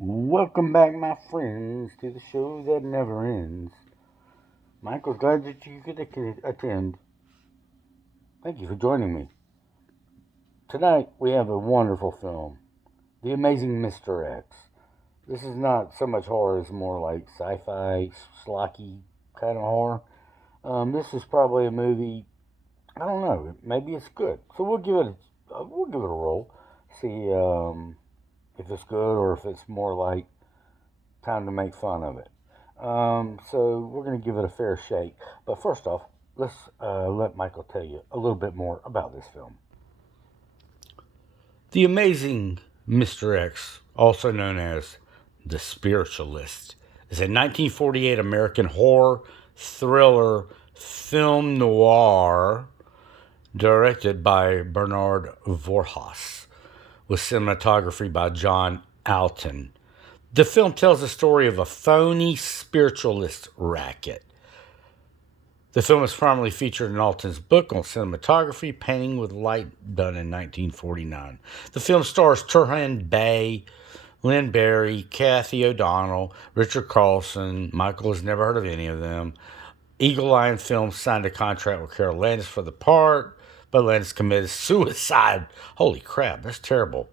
Welcome back, my friends, to the show that never ends. Michael's glad that you could attend. Thank you for joining me. Tonight, we have a wonderful film, The Amazing Mr. X. This is not so much horror, it's more like sci fi, schlocky kind of horror. This is probably a movie, I don't know, maybe it's good. So we'll give it a roll. See if it's good or if it's more like time to make fun of it. So we're going to give it a fair shake. But first off, let's let Michael tell you a little bit more about this film. The Amazing Mr. X, also known as The Spiritualist, is a 1948 American horror thriller film noir directed by Bernard Voorhaus with cinematography by John Alton. The film tells the story of a phony spiritualist racket. The film is primarily featured in Alton's book on cinematography, Painting with Light, done in 1949. The film stars Turhan Bey, Lynn Barry, Kathy O'Donnell, Richard Carlson. Michael has never heard of any of them. Eagle Lion Films signed a contract with Carol Landis for the part, but Landis committed suicide. Holy crap, that's terrible.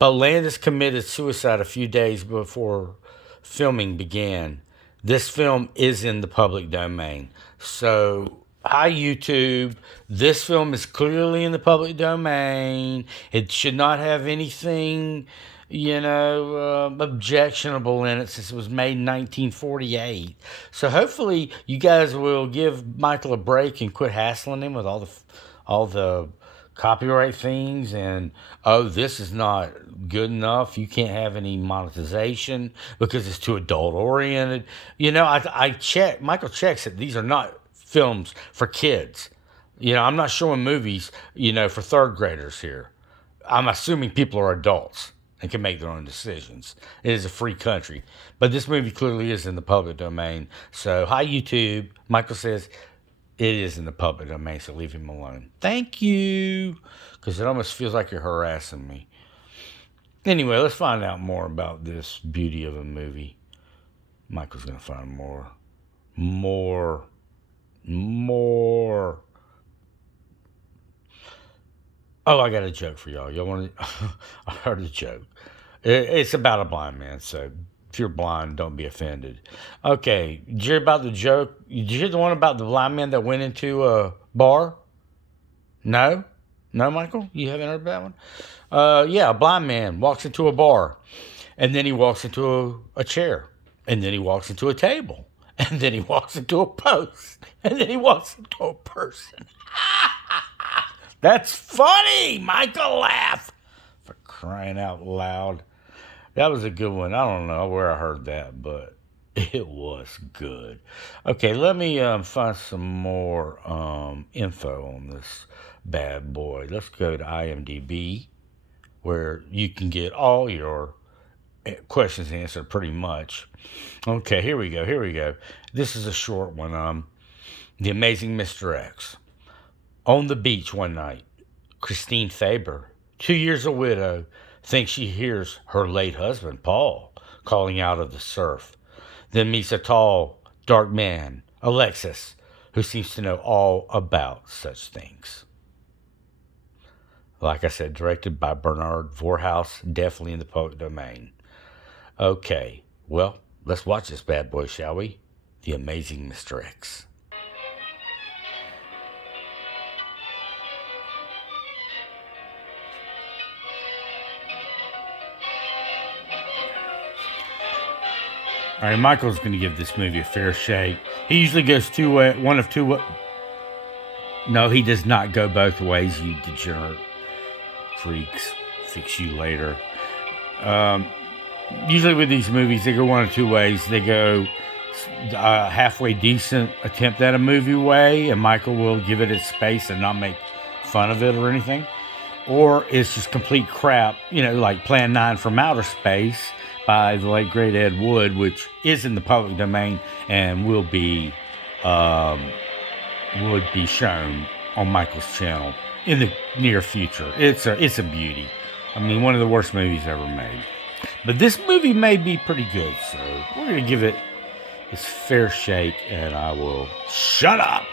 But Landis committed suicide a few days before filming began. This film is in the public domain. So, hi YouTube. This film is clearly in the public domain. It should not have anything, objectionable in it since it was made in 1948. So hopefully you guys will give Michael a break and quit hassling him with all the copyright things and this is not good enough, you can't have any monetization because it's too adult oriented. I check, Michael checks that these are not films for kids. I'm not showing movies for third graders here. I'm assuming people are adults and can make their own decisions. It is a free country, but this movie clearly is in the public domain. So hi YouTube. Michael says it is in the public domain, so leave him alone. Thank you. Because it almost feels like you're harassing me. Anyway, let's find out more about this beauty of a movie. Michael's going to find more. Oh, I got a joke for y'all. Y'all want to... I heard a joke. It's about a blind man, so if you're blind, don't be offended. Okay, did you hear about the joke? Did you hear the one about the blind man that went into a bar? No? No, Michael? You haven't heard that one? Yeah, a blind man walks into a bar, and then he walks into a chair, and then he walks into a table, and then he walks into a post, and then he walks into a person. That's funny! Michael, laugh! For crying out loud. That was a good one. I don't know where I heard that, but it was good. Okay, let me find some more info on this bad boy. Let's go to IMDb, where you can get all your questions answered pretty much. Okay, here we go. This is a short one. The Amazing Mr. X. On the beach one night, Christine Faber, 2 years a widow, thinks she hears her late husband, Paul, calling out of the surf. Then meets a tall, dark man, Alexis, who seems to know all about such things. Like I said, directed by Bernard Voorhaus, definitely in the public domain. Okay, well, let's watch this bad boy, shall we? The Amazing Mr. X. All right, Michael's going to give this movie a fair shake. He usually goes one of two. No, he does not go both ways, you degenerate freaks. Fix you later. Usually with these movies, they go one of two ways. They go halfway decent attempt at a movie way, and Michael will give it its space and not make fun of it or anything. Or it's just complete crap, like Plan 9 from Outer Space by the late great Ed Wood, which is in the public domain and would be shown on Michael's channel in the near future. It's a beauty. I mean, one of the worst movies ever made. But this movie may be pretty good, so we're going to give it its fair shake, and I will shut up.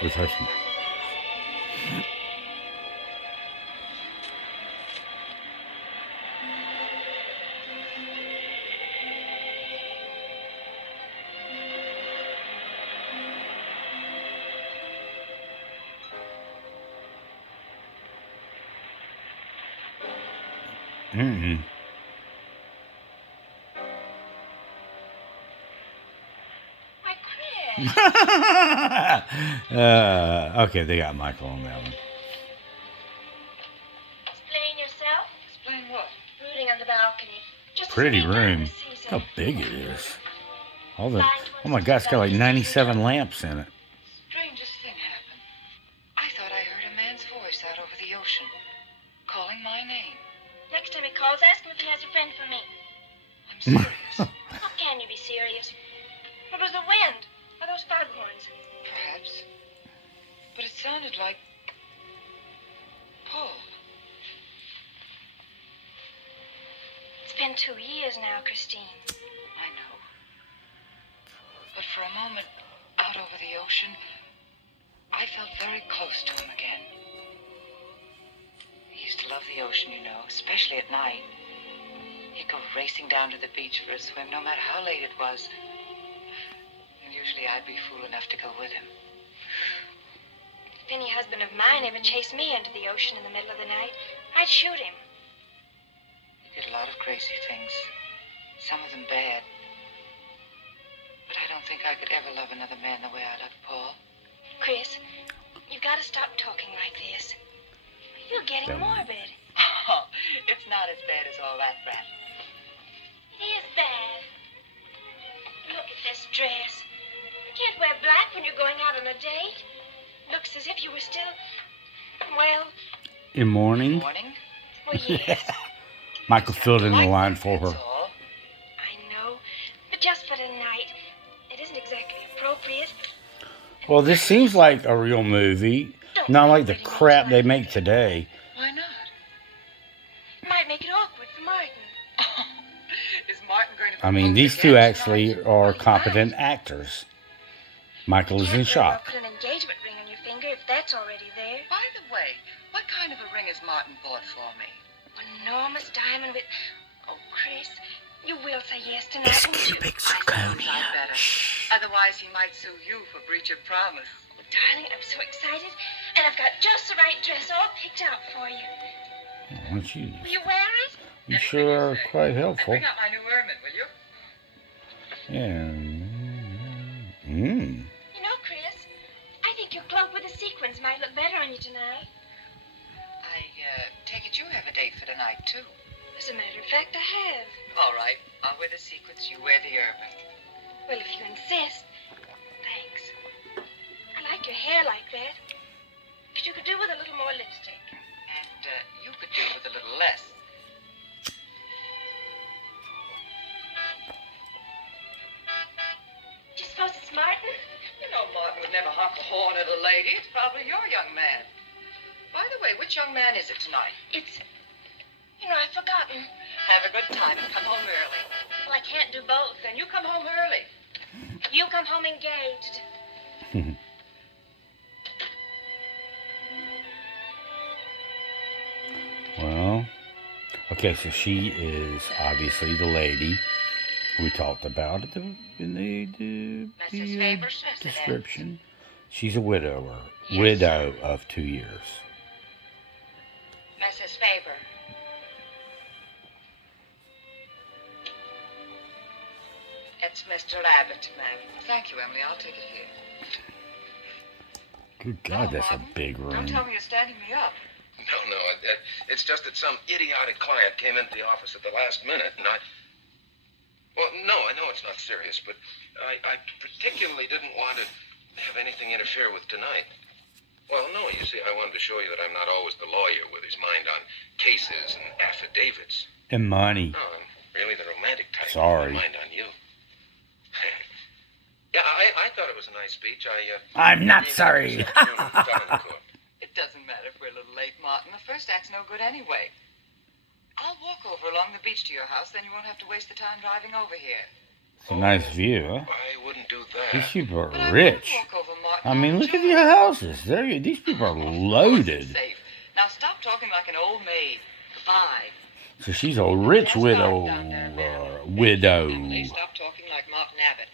With her. Mm-mm. Okay, they got Michael on that one. Explain yourself. Explain what? Brooding on the balcony. Just Pretty as we done room. this season. Look how big it is. Oh my God, it's got like 97 lamps in it. Strangest thing happened. I thought I heard a man's voice out over the ocean, calling my name. Next time he calls, ask him if he has a friend for me. I'm serious. How can you be serious? It was the wind. Or those foghorns. Perhaps. But it sounded like Paul. It's been 2 years now, Christine. I know. But for a moment, out over the ocean, I felt very close to him again. He used to love the ocean, you know, especially at night. He'd go racing down to the beach for a swim, no matter how late it was. And usually I'd be fool enough to go with him. If any husband of mine ever chased me into the ocean in the middle of the night, I'd shoot him. He did a lot of crazy things, some of them bad. But I don't think I could ever love another man the way I loved Paul. Chris, you've got to stop talking like this. You're getting morbid. Oh, it's not as bad as all that, Brat. It is bad. Look at this dress. You can't wear black when you're going out on a date. Looks as if you were still, well... In mourning? Morning? Well, yes. Michael filled in the Like line that, for her. that's all. I know. But just for tonight, it isn't exactly appropriate. Well, this seems like a real movie. Not like the crap they make today. Why not? It might make it awkward for Martin. Is Martin going to I mean, propose these again two actually tonight? are competent actors. Michael is in shock. Put an engagement ring on your finger if that's already there. By the way, what kind of a ring has Martin bought for me? Enormous diamond with... Oh, Chris, you will say yes tonight, It's won't you? cubic I zirconia. better. Otherwise, he might sue you for breach of promise. Oh, darling, I'm so excited. And I've got just the right dress all picked out for you. Aren't you? Will you wear it? You sure are quite And helpful. bring out my new ermine, will you? Yeah. You know, Chris, I think your cloak with the sequins might look better on you tonight. I take it you have a date for tonight, too. As a matter of fact, I have. All right. I'll wear the sequins, you wear the ermine. Well, if you insist. Thanks. I like your hair like that. But you could do with a little more lipstick. And you could do with a little less. Do you suppose it's Martin? You know Martin would never honk a horn at a lady. It's probably your young man. By the way, which young man is it tonight? It's... You know, I've forgotten. Have a good time and come home early. Well, I can't do both. Then you come home early. You come home engaged. Well, okay, so she is obviously the lady we talked about in the Mrs. Faber's resident. description. She's a widower. Yes. Widow of 2 years. Mrs. Faber. It's Mr. Abbott, ma'am. Thank you, Emily. I'll take it here. Good God, Oh, that's a Martin, big room. Don't tell me you're standing me up. No, it's just that some idiotic client came into the office at the last minute, and Well, no, I know it's not serious, but I particularly didn't want to have anything interfere with tonight. Well, no, you see, I wanted to show you that I'm not always the lawyer with his mind on cases and affidavits. And money. No, I'm really the romantic type. Sorry. With my mind on you. Yeah, I thought it was a nice speech. I'm not sorry. It doesn't matter if we're a little late, Martin. The first act's no good anyway. I'll walk over along the beach to your house, then you won't have to waste the time driving over here. It's a nice view, huh? I wouldn't do that. These people But are I rich. won't walk over, Martin. I mean, I'll look at enjoy your it. houses. These people are Of course loaded. it's safe. Now stop talking like an old maid. Goodbye. So she's a rich Yes, widow. down there, ma'am. Widow. Emily, stop talking like Martin Abbott.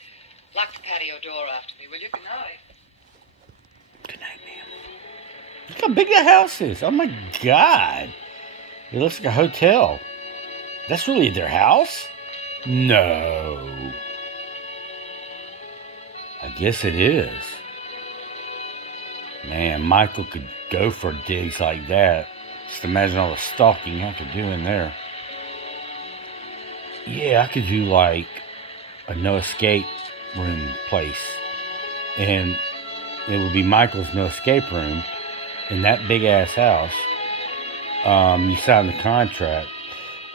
Lock the patio door after me, will you? Good night. Good night, ma'am. Look how big the house is. Oh my God. It looks like a hotel. That's really their house? No. I guess it is. Man, Michael could go for digs like that. Just imagine all the stalking I could do in there. Yeah, I could do like a no escape room place. And it would be Michael's no escape room in that big ass house. You sign the contract.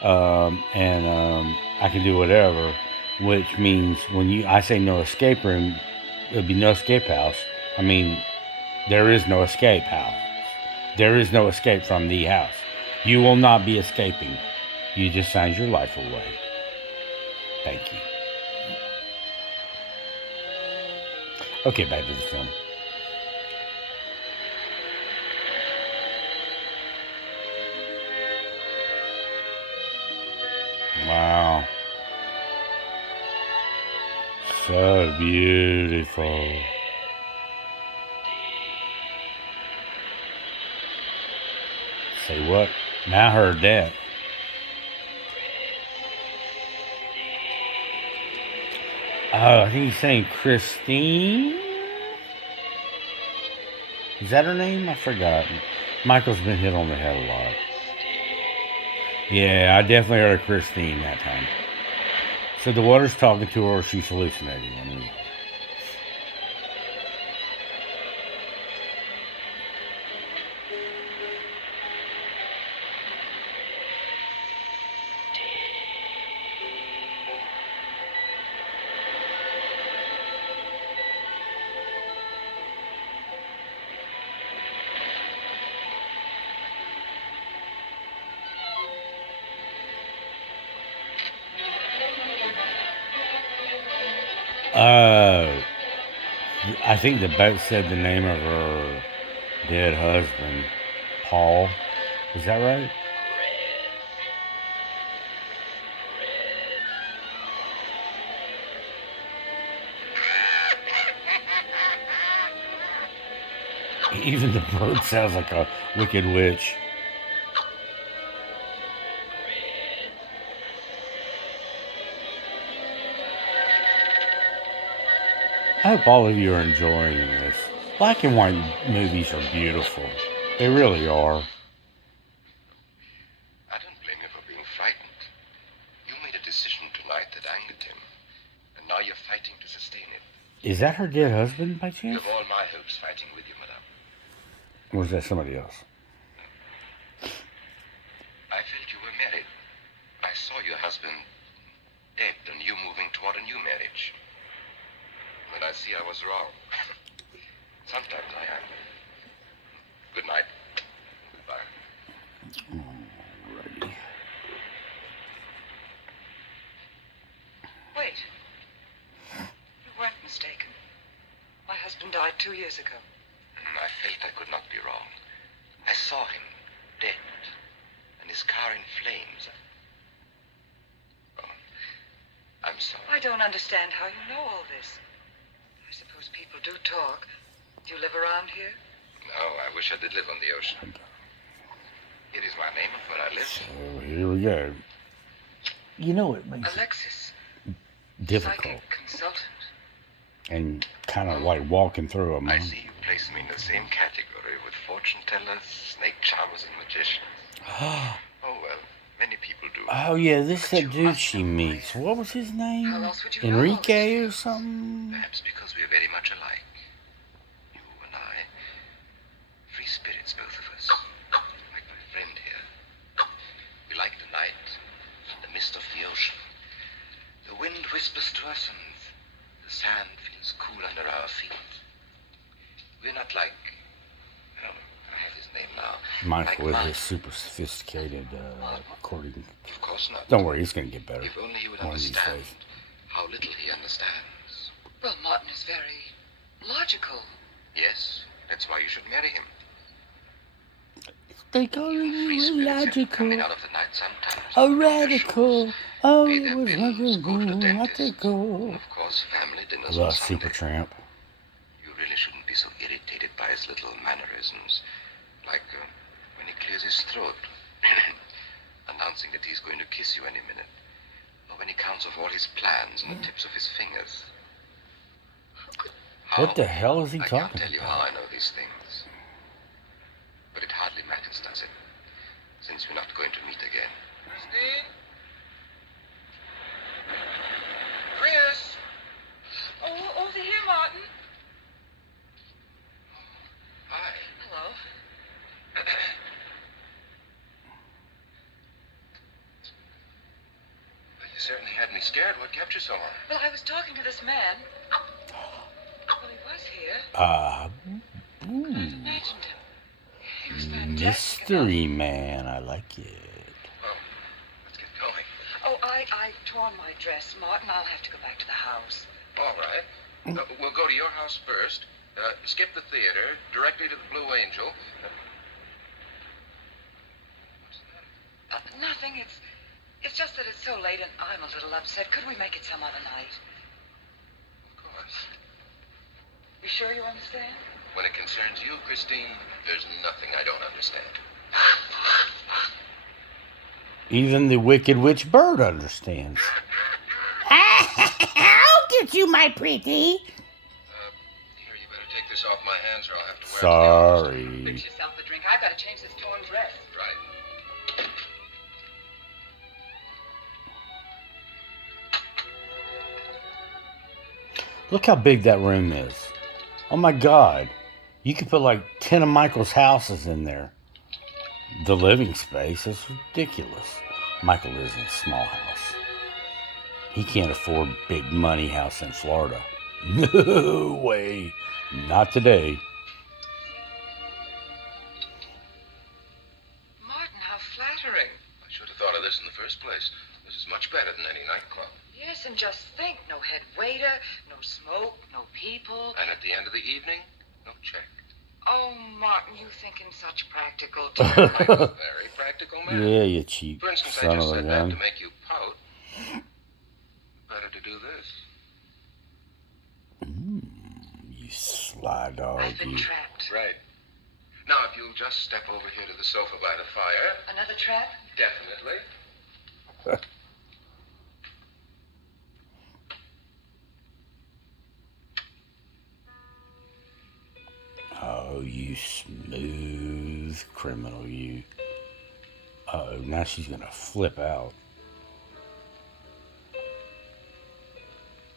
I can do whatever, which means when I say no escape room, it would be no escape house. I mean, there is no escape house. There is no escape from the house. You will not be escaping. You just signed your life away. Thank you. Okay, back to the film. Wow. So beautiful. Say what? Now I heard that. Oh, I think he's saying Christine? Is that her name? I forgot. Michael's been hit on the head a lot. Yeah, I definitely heard of Christine that time. So the water's talking to her or she's hallucinating. I mean, I think the boat said the name of her dead husband, Paul. Is that right? Even the bird sounds like a wicked witch. I hope all of you are enjoying this. Black and white movies are beautiful. They really are. I don't blame you for being frightened. You made a decision tonight that angered him, and now you're fighting to sustain it. Is that her dead husband by You chance? have all my hopes fighting with you, madame. Or is that somebody else? I felt you were married. I saw your husband dead and you moving toward a new marriage. But I see I was wrong. Sometimes I am. Good night. Goodbye. Alrighty. Wait. You weren't mistaken. My husband died 2 years ago. I felt I could not be wrong. I saw him dead and his car in flames. Oh, I'm sorry. I don't understand how you know all this. I suppose people do talk. Do you live around here? No, I wish I did live on the ocean. It is my name and where I live. So here we go. You know it makes it Alexis. difficult Psychic consultant. and kind of like walking through them. I see you place me in the same category with fortune tellers, snake charmers, and magicians. Oh, well, Many people do. Oh, yeah, this is But that you dude must she know who I meets. am. What was his name? How else would you know all Enrique these or things? something? Perhaps because we are very much alike. You and I. Free spirits, both of us. Like my friend here. We like the night, the mist of the ocean. The wind whispers to us and the sand feels cool under our feet. We're not like... Oh, I have his name now. Michael with Martin. his super sophisticated recording. Of course not. Don't worry, he's going to get better If only he would one of these understand days. how little he understands. Well, Martin is very logical. Yes, that's why you should marry him. They call Free you spirits have coming illogical, out of the night sometimes. a Put on their radical. shoes, Oh, pay it their was bills, go to the wonderful. I dentist, could and go. of course family I dinners on love Sunday. Supertramp. You really shouldn't be so irritated by his little mannerisms, like when he clears his throat, announcing that he's going to kiss you any minute, or when he counts off all his plans on the tips of his fingers. How? What the hell is he I can't talking tell you about? how I know these things, but it hardly matters, does it? Since we're not going to meet again. Christine? Chris? Oh, over here, Martin. Hi. Hello. Well, you certainly had me scared. What kept you so long? Well, I was talking to this man. Well, he was here. Ah, I've imagined him. He was fantastic. Mystery Man. I like it. Well, let's get going. Oh, I torn my dress, Martin. I'll have to go back to the house. All right. We'll go to your house first. Skip the theater, directly to the Blue Angel. What's that? Nothing. It's just that it's so late and I'm a little upset. Could we make it some other night? Of course. You sure you understand? When it concerns you, Christine, there's nothing I don't understand. Even the Wicked Witch Bird understands. I'll get you, my pretty. Here, you better take this off my hands or I'll have to wear it to the office. Sorry. Fix yourself a drink. I've got to change this torn dress. Right. Look how big that room is. Oh my God. You could put like 10 of Michael's houses in there. The living space is ridiculous. Michael lives in a small house. He can't afford a big money house in Florida. No way. Not today. Martin, how flattering. I should have thought of this in the first place. This is much better than any nightclub. Yes, and just think, no head waiter, no smoke, no people. And at the end of the evening, no check. Oh, Martin, you think in such practical terms. I'm a very practical man. Yeah, you cheap For instance, I son just of a said that to gun. make you pout. Better to do this. You sly dog, I've been you. trapped. Right. Now, if you'll just step over here to the sofa by the fire. Another trap? Definitely. Oh, you smooth criminal, you. Uh-oh, now she's gonna flip out.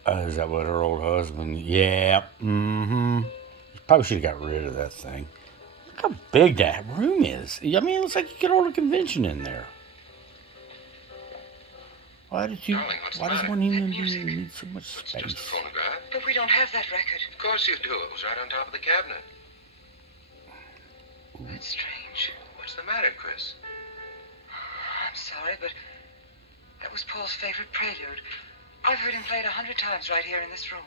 Is that what her old husband? Yeah. Mm-hmm. Probably should have got rid of that thing. Look how big that room is. I mean, it looks like you could hold a convention in there. Why did you? Darling, what's Why the does matter? one human being Music. need so much It's just a space? phonograph. But we don't have that record. Of course you do. It was right on top of the cabinet. That's strange. What's the matter, Chris? I'm sorry, but that was Paul's favorite prelude. I've heard him play it 100 times right here in this room.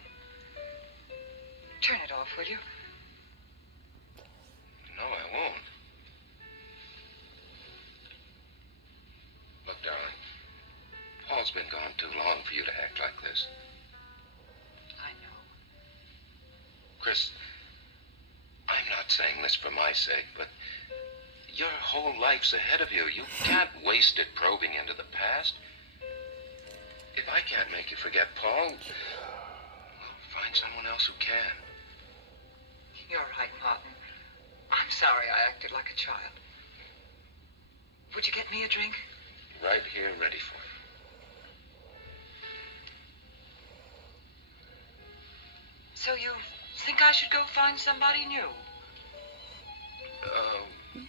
Turn it off, will you? No, I won't. Look, darling. Paul's been gone too long for you to act like this. I know. Chris, I'm not saying this for my sake, but your whole life's ahead of you. You can't waste it probing into the past. If I can't make you forget Paul, find someone else who can. You're right, Martin. I'm sorry I acted like a child. Would you get me a drink? right here ready for you. So you think I should go find somebody new?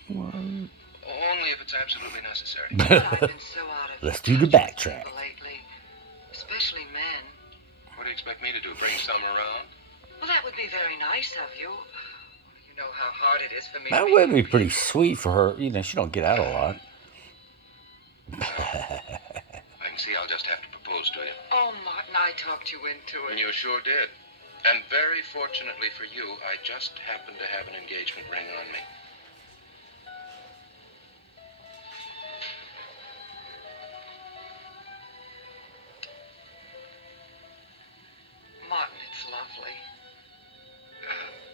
Only if it's absolutely necessary. But I've been so out of Let's do the touch with backtrack. people lately, especially men. What do you expect me to do, bring some around? Well, that would be very nice of you. You know how hard it is for me That to would be pretty sweet for her. You know, she don't get out a lot. I can see I'll just have to propose to you. Oh, Martin, I talked you into And it. you sure did. And very fortunately for you, I just happen to have an engagement ring on me. Martin, it's lovely.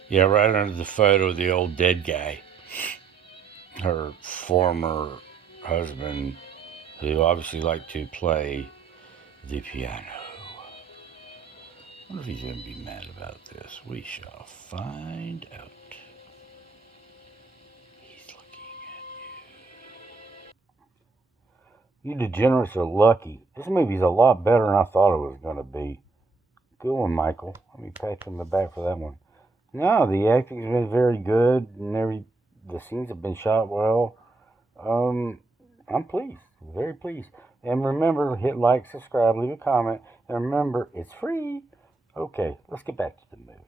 Yeah, right under the photo of the old dead guy. Her former husband, who obviously liked to play the piano. I wonder if he's going to be mad about this. We shall find out. He's looking at you. You degenerates are lucky. This movie's a lot better than I thought it was going to be. Good one, Michael. Let me pat you on the back for that one. No, the acting's been very good, and the scenes have been shot well. I'm pleased, very pleased. And remember, hit like, subscribe, leave a comment, and remember, it's free. Okay, let's get back to the movie.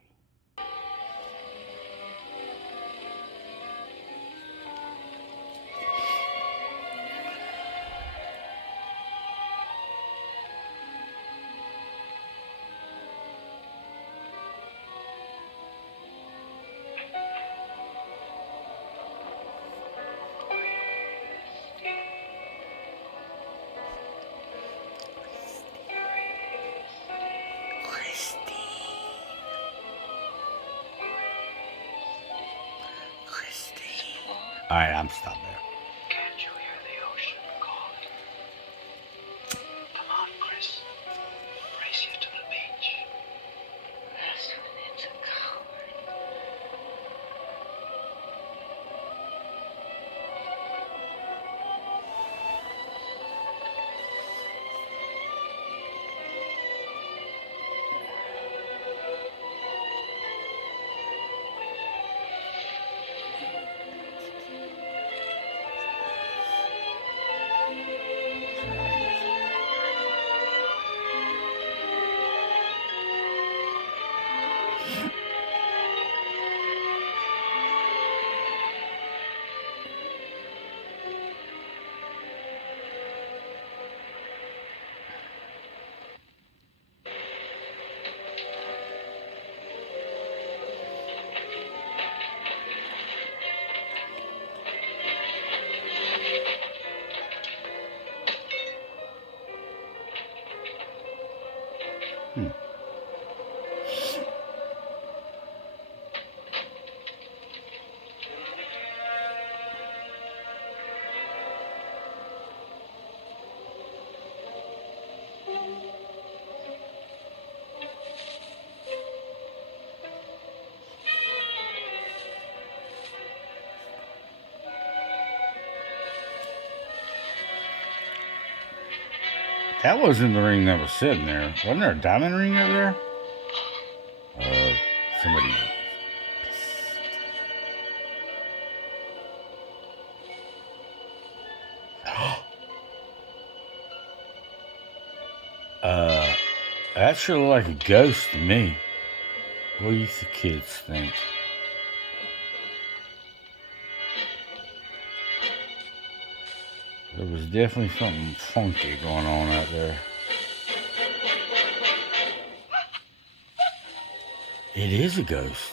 All right, I'm stopping there. Can't you hear the ocean calling? Come on, Chris. Race you to the beach. That's when it's a coward. That wasn't the ring that was sitting there. Wasn't there a diamond ring over there? Somebody. That sure looked like a ghost to me. What do you kids think? There was definitely something funky going on out there. It is a ghost.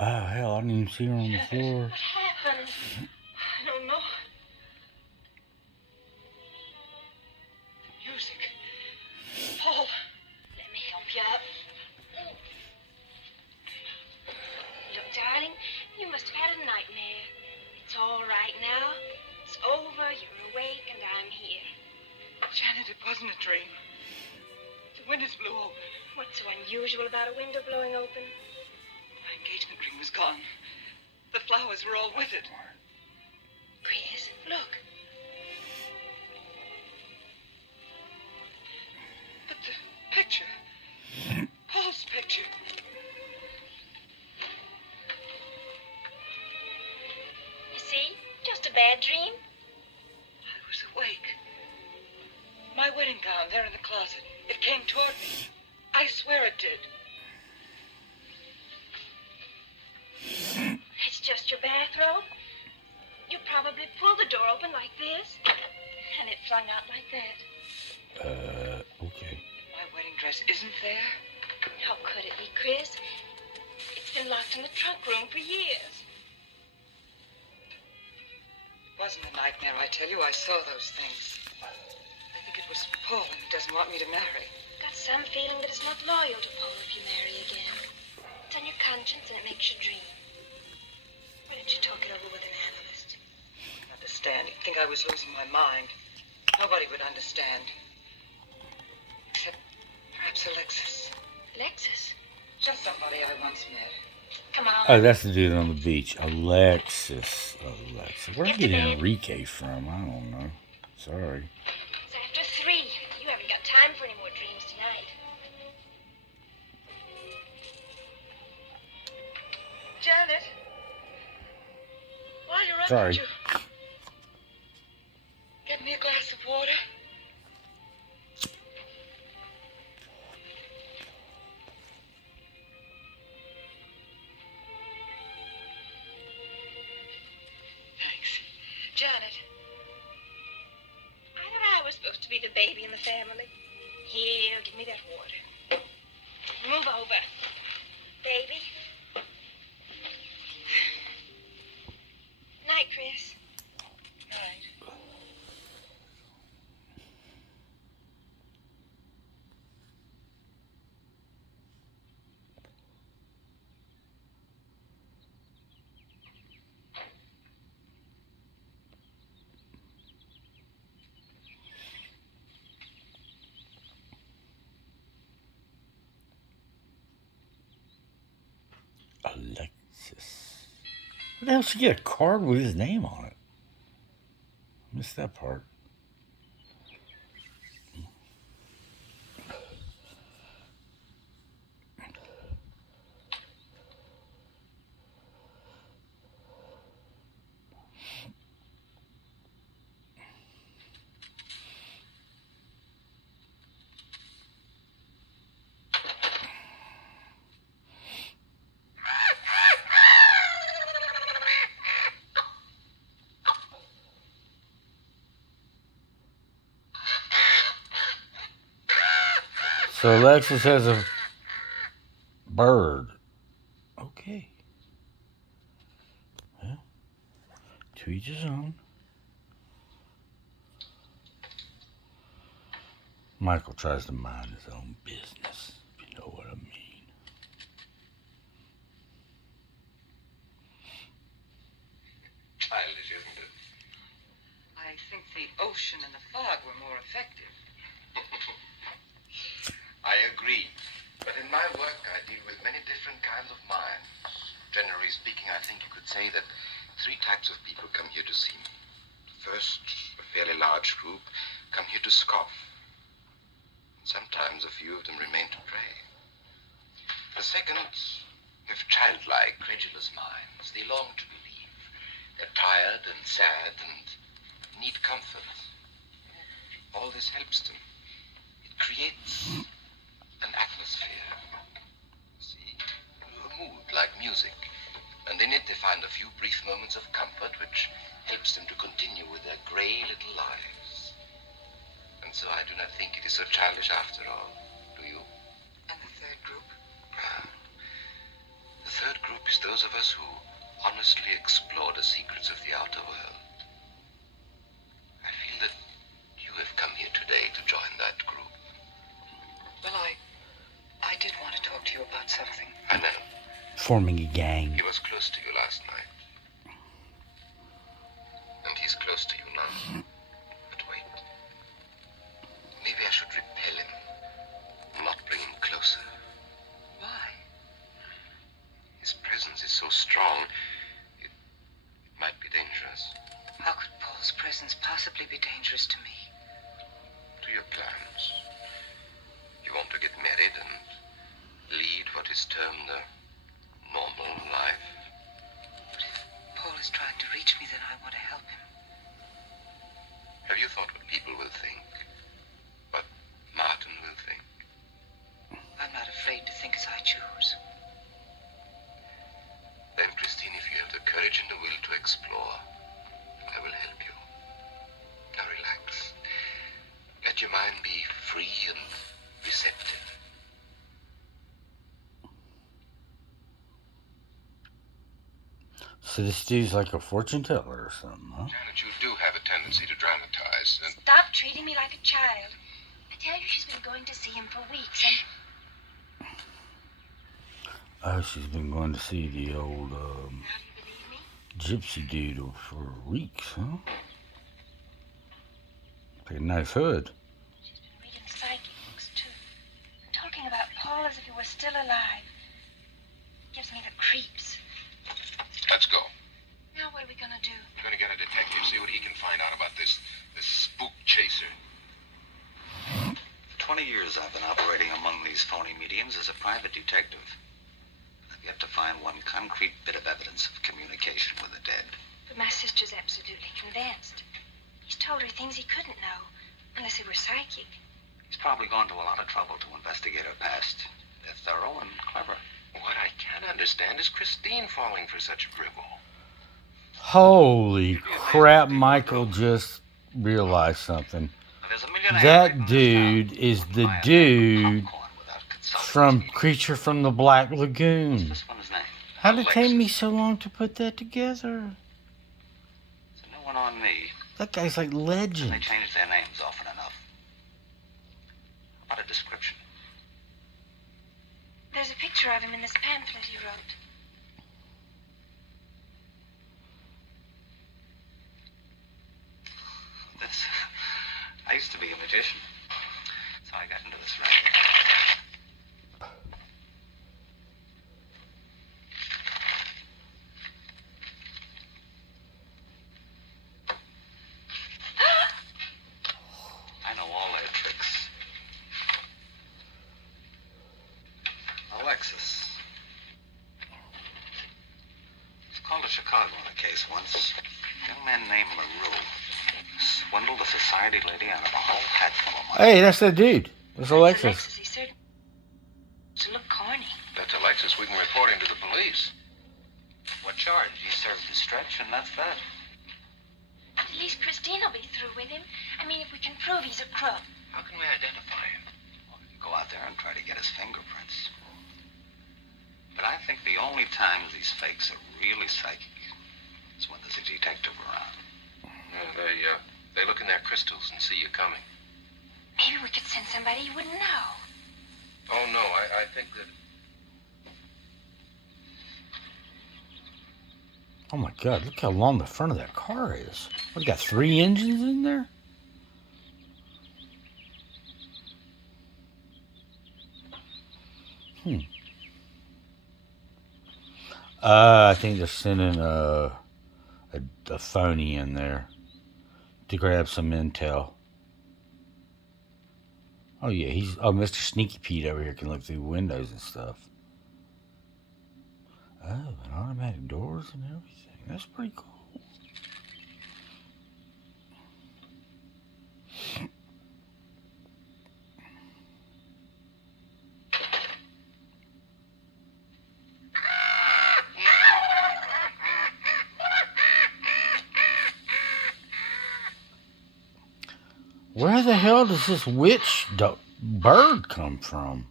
Oh, hell, I didn't even see her on the floor. What happened? I don't know. Music. Paul. Let me help you up. Look, darling, you must have had a nightmare. It's all right now. It's over, you're awake, and I'm here. Janet, it wasn't a dream. The windows blew open. What's so unusual about a window blowing open? My engagement ring was gone. The flowers were all with it. Chris, look. But the picture. Paul's picture. You see? Just a bad dream. I was awake. My wedding gown there in the closet. It came toward me. I swear it did. It's just your bathrobe. You probably pulled the door open like this, and it flung out like that. Okay. My wedding dress isn't there. How could it be, Chris? It's been locked in the trunk room for years. It wasn't a nightmare, I tell you. I saw those things. I think it was Paul, and he doesn't want me to marry. Got some feeling that it's not loyal to Paul if you marry again. It's on your conscience and it makes you dream. Why don't you talk it over with an analyst? Understand. He'd think I was losing my mind. Nobody would understand. Except perhaps Alexis. Alexis? Just somebody I once met. Come on. Oh, that's the dude on the beach. Alexis. Where'd I get Enrique from? I don't know. Sorry. It's after 3. You haven't got time for any more dreams tonight. Janet? While you're up, Sorry. would you get me a glass of water? Thanks. Janet. I thought I was supposed to be the baby in the family. Here, give me that water. Move over. Baby. Night, Chris. Right. Alexis. Where the hell she get a card with his name on it? Missed that part. So Alexis has a bird. Okay. Well, to each his own. Michael tries to mind his own business, if you know what I mean. Childish, isn't it? I think the ocean and the fog were more effective. I agree. But in my work, I deal with many different kinds of minds. Generally speaking, I think you could say that 3 types of people come here to see me. First, a fairly large group come here to scoff. Sometimes a few of them remain to pray. The second have childlike, credulous minds. They long to believe. They're tired and sad and need comfort. All this helps them. It creates an atmosphere. See, a mood like music. And in it they find a few brief moments of comfort which helps them to continue with their grey little lives. And so I do not think it is so childish after all, do you? And the third group? Ah, the third group is those of us who honestly explore the secrets of the outer world. I feel that you have come here today to join that group. Well, I did want to talk to you about something. I know. Forming a gang. He was close to you last night. And he's close to you now. But wait. Maybe I should repel him, not bring him closer. Why? His presence is so strong, it might be dangerous. How could Paul's presence possibly be dangerous to me? To your plans. You want to get married and lead what is termed a normal life. But if Paul is trying to reach me, then I want to help him. Have you thought what people will think? What Martin will think? I'm not afraid to think as I choose. Then, Christine, if you have the courage and the will to explore, I will help you. Now relax. Let your mind be free and receptive. So this dude's like a fortune teller or something, huh? Janet, you do have a tendency to dramatize, and Stop treating me like a child. I tell you, she's been going to see him for weeks, and Oh, she's been going to see the old now do you believe me? gypsy dude for weeks, huh? Like a nice hood. She's been reading psychic books, too. And talking about Paul as if he were still alive. Gives me the creeps. let's go. Now what are we gonna do? I'm gonna get a detective, see what he can find out about this spook chaser. For 20 years I've been operating among these phony mediums as a private detective. I've yet to find one concrete bit of evidence of communication with the dead. But my sister's absolutely convinced. He's told her things he couldn't know, unless he were psychic. He's probably gone to a lot of trouble to investigate her past. They're thorough and clever. What I can't understand is Christine falling for such a dribble. Holy crap, Michael just realized something. There's a millionaire right That in this dude town is who the can buy a bag of dude popcorn without consulting from me. Creature from the Black What's Lagoon. this one's name? How did it take Alexis. me so long to put that together? It's a new one on me. That guy's like They legend. change their names often enough. How about a description? There's a picture of him in this pamphlet he wrote. This. I used to be a magician. That's how I got into this racket. I know all their tricks. Alexis. Was called to Chicago on a case once. A young man named LaRue swindled a society lady out of a whole hat full of money. Hey, that's that dude. That's Alexis. He certainly to look corny. That's Alexis. We can report him to the police. What charge? He served his stretch, and that's that. At least Christine will be through with him. I mean, if we can prove he's a crook. How can we identify him? Well, we could go out there and try to get his fingerprints. But I think the only times these fakes are really psychic is when there's a detective around. They look in their crystals and see you coming. Maybe we could send somebody you wouldn't know. Oh, no, I think that... Oh my God, look how long the front of that car is. It's got 3 engines in there? I think they're sending a phony in there to grab some intel. Oh yeah, Mr. Sneaky Pete over here can look through windows and stuff. Oh, and automatic doors and everything. That's pretty cool. Where the hell does this bird come from?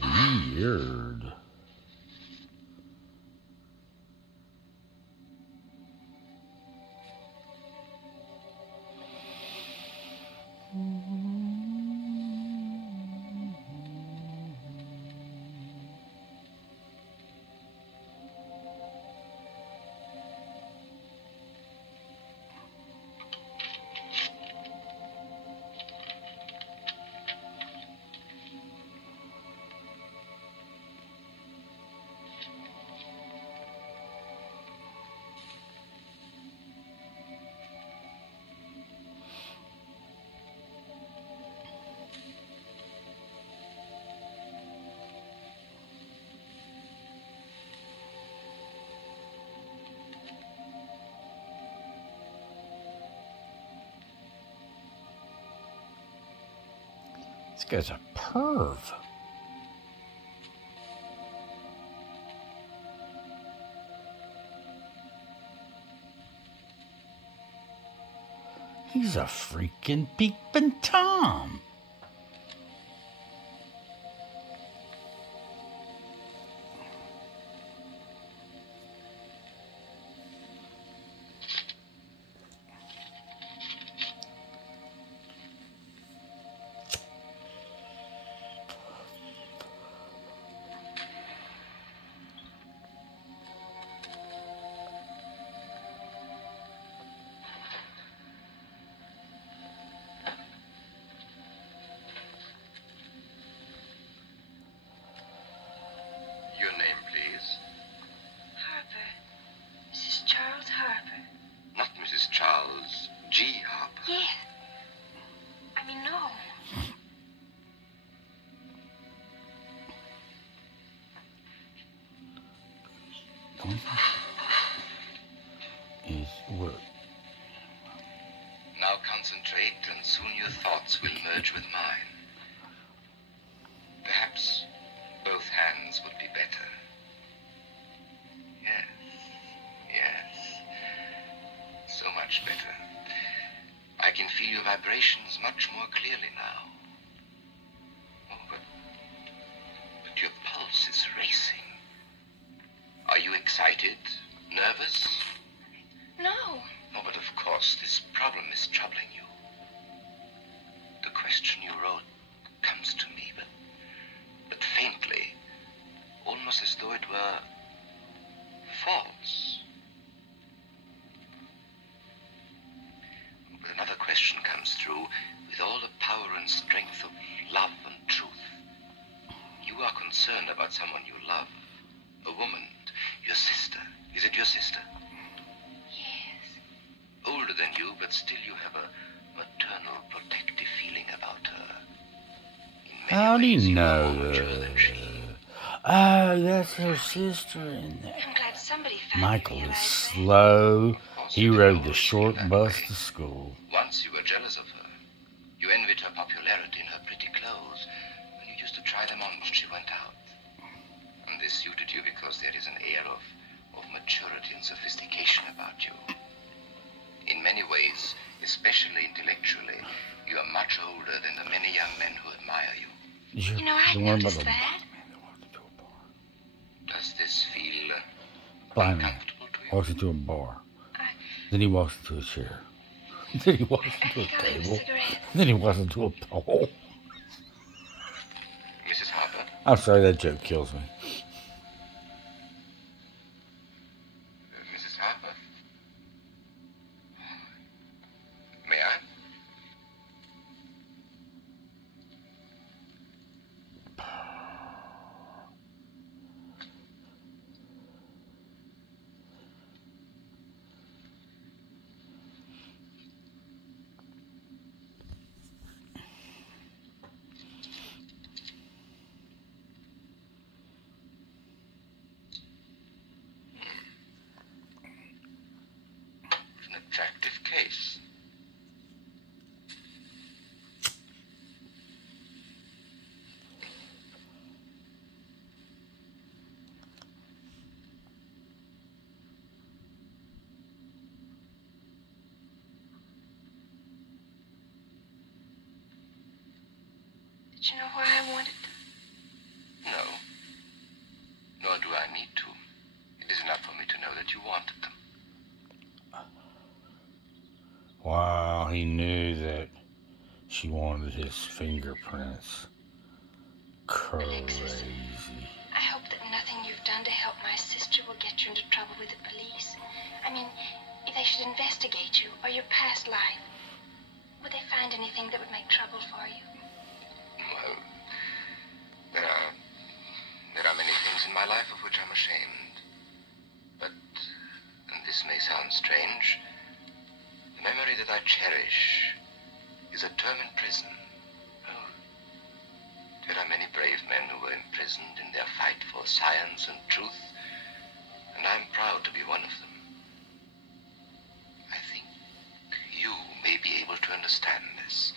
Weird. This guy's a perv. He's a freaking peeping Tom. Your name, please? Harper. Mrs. Charles Harper. Not Mrs. Charles G. Harper. Yeah. I mean, no. Is work. Now concentrate, and soon your thoughts will merge with mine. Perhaps both hands would be better. Yes, yes. So much better. I can feel your vibrations much more clearly now. Oh, but your pulse is racing. Are you excited? Nervous? No. Oh, but of course, this problem is troubling you. The question you wrote comes to me, but faintly, almost as though it were false. But another question comes through with all the power and strength of love and truth. You are concerned about someone you love, a woman, your sister. Is it your sister? Yes. Older than you, but still you have a maternal, protective feeling about her. In many How do ways, you are know more mature than she. Oh, that's her sister in there. I'm glad somebody finally Michael is realized that. slow. Of course, He you didn't rode the always short feel that bus way. to school. Once you were jealous of her. You envied her popularity and her pretty clothes, and you used to try them on when she went out. And this suited you because there is an air of maturity and sophistication about you. In many ways, especially intellectually, you are much older than the many young men who admire you. You know, I The one about noticed the that. blind man that walked into a bar. Does this feel Blind man uncomfortable to you? walks into a bar. I- Then he walks into a chair. Then he walks I into a think I'll have a table. cigarette. Then he walks into a pole. Mrs. Harper? I'm sorry, that joke kills me. Mrs. Harper? May I? An attractive case. Did you know why I wanted to? No. Nor do I need to. It is enough for me to know that you wanted them. Wow, he knew that she wanted his fingerprints. Alexis. Crazy. I hope that nothing you've done to help my sister will get you into trouble with the police. I mean, if they should investigate you or your past life, would they find anything that would make trouble for you? Well, there are many things in my life of which I'm ashamed. But, and this may sound strange, the memory that I cherish is a term in prison. Oh, there are many brave men who were imprisoned in their fight for science and truth, and I'm proud to be one of them. I think you may be able to understand this.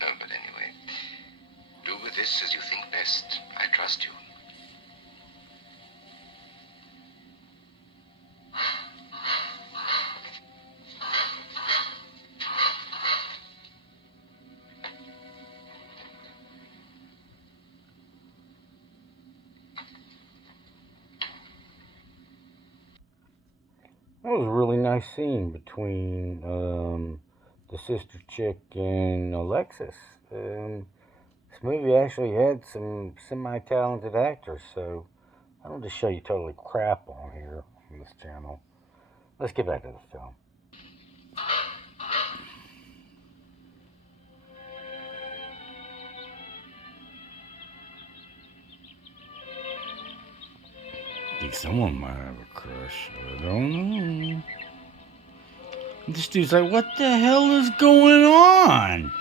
No, but anyway, this as you think best. I trust you. That was a really nice scene between the sister chick and Alexis. This movie actually had some semi-talented actors, so I don't just show you totally crap on here on this channel. Let's get back to the film. I think someone might have a crush. I don't know. This dude's like, what the hell is going on?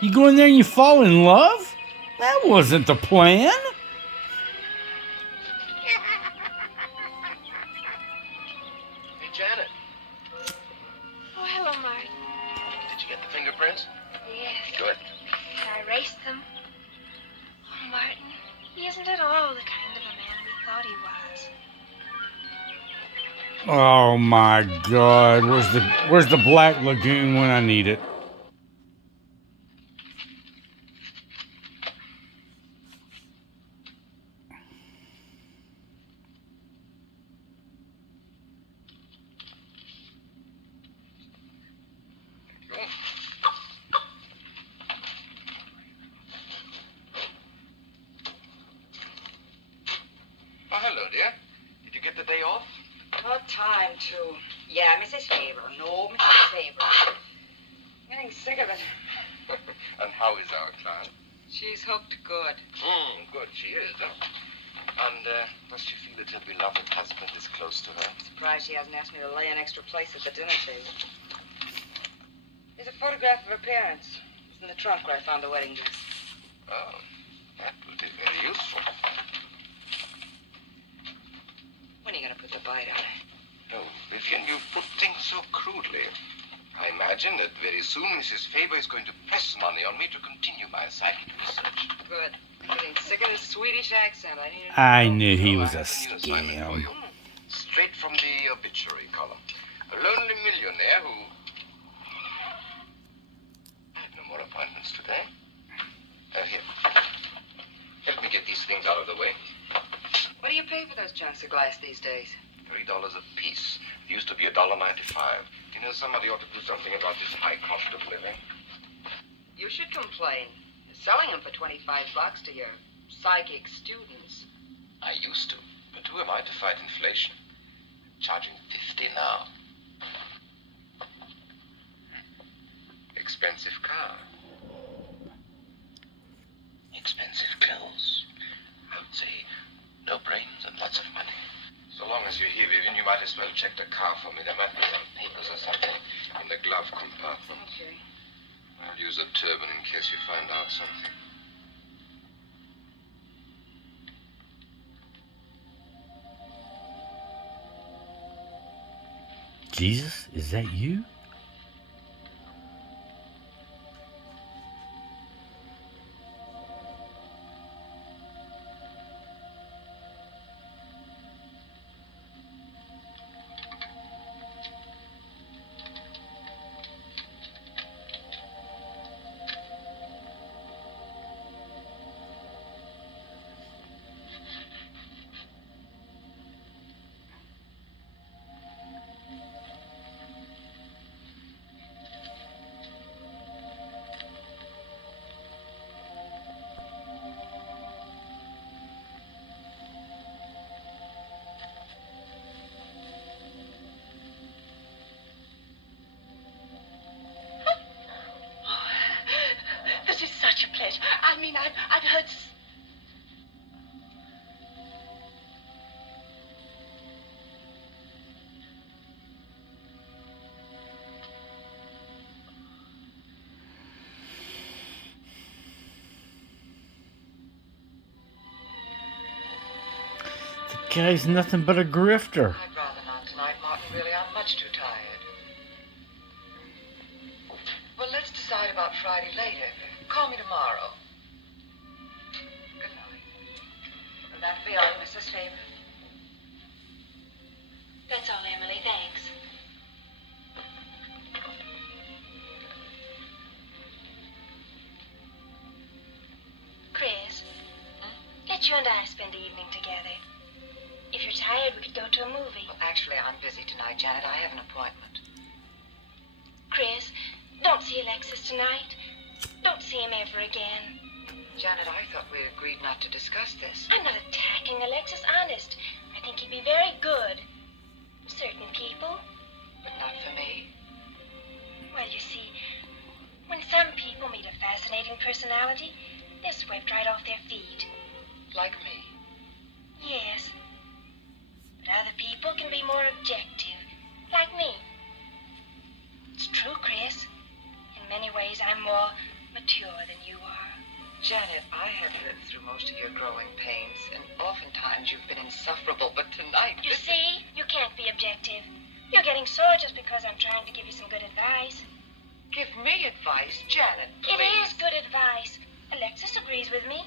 You go in there and you fall in love? That wasn't the plan. Hey, Janet, Oh, hello, Martin. did you get the fingerprints? Yes. Good. I erased them. Oh, Martin, he isn't at all the kind of a man we thought he was. Oh my God! Where's the Black Lagoon when I need it? Oh, hello, dear. Did you get the day off? No time to. Yeah, Mrs. Faber. No, Mrs. Faber. I'm getting sick of it. And how is our client? She's hooked good. Good, she is, huh? And does she feel that her beloved husband is close to her? Surprised she hasn't asked me to lay an extra place at the dinner table. There's a photograph of her parents. It's in the trunk where I found the wedding dress. Oh, that will be very useful. When are you going to put the bite on it? Oh, Vivian, you put things so crudely. I imagine that very soon Mrs. Faber is going to press money on me to continue my psychic research. Good. I'm getting sick of this Swedish accent. I knew he Oh, was I a have a new assignment for scam. you. Straight from the obituary column. A lonely millionaire who... I have no more appointments today. Here. Help me get these things out of the way. What do you pay for those chunks of glass these days? $3 a piece. It used to be $1.95. You know, somebody ought to do something about this high cost of living. You should complain. You're selling them for $25 to your psychic students. I used to, but who am I to fight inflation? Charging $50 now. Expensive car. Expensive clothes. I would say no brains and lots of money. So long as you're here, Vivian, you might as well check the car for me. There might be some papers or something in the glove compartment. Okay. I'll use a turban in case you find out something. Jesus, is that you? This is such a pleasure. I mean, I've heard... The guy's nothing but a grifter. I'd rather not tonight, Martin. Really, I'm much too tired. Well, let's decide about Friday later. Call me tomorrow. Will that be all, Mrs. Faber? That's all, Emily. Thanks. Chris, let you and I spend the evening together. If you're tired, we could go to a movie. Well, actually, I'm busy tonight, Janet. I have an appointment. Chris, don't see Alexis tonight. Don't see him ever again. Janet, I thought we agreed not to discuss this. I'm not attacking Alexis, honest. I think he'd be very good. Certain people. But not for me. Well, you see, when some people meet a fascinating personality, they're swept right off their feet. Like me. Yes. But other people can be more objective, like me. It's true, Chris. In many ways, I'm more mature than you are. Janet, I have lived through most of your growing pains, and oftentimes you've been insufferable, but tonight... You see, you can't be objective. You're getting sore just because I'm trying to give you some good advice. Give me advice, Janet, please. It is good advice. Alexis agrees with me.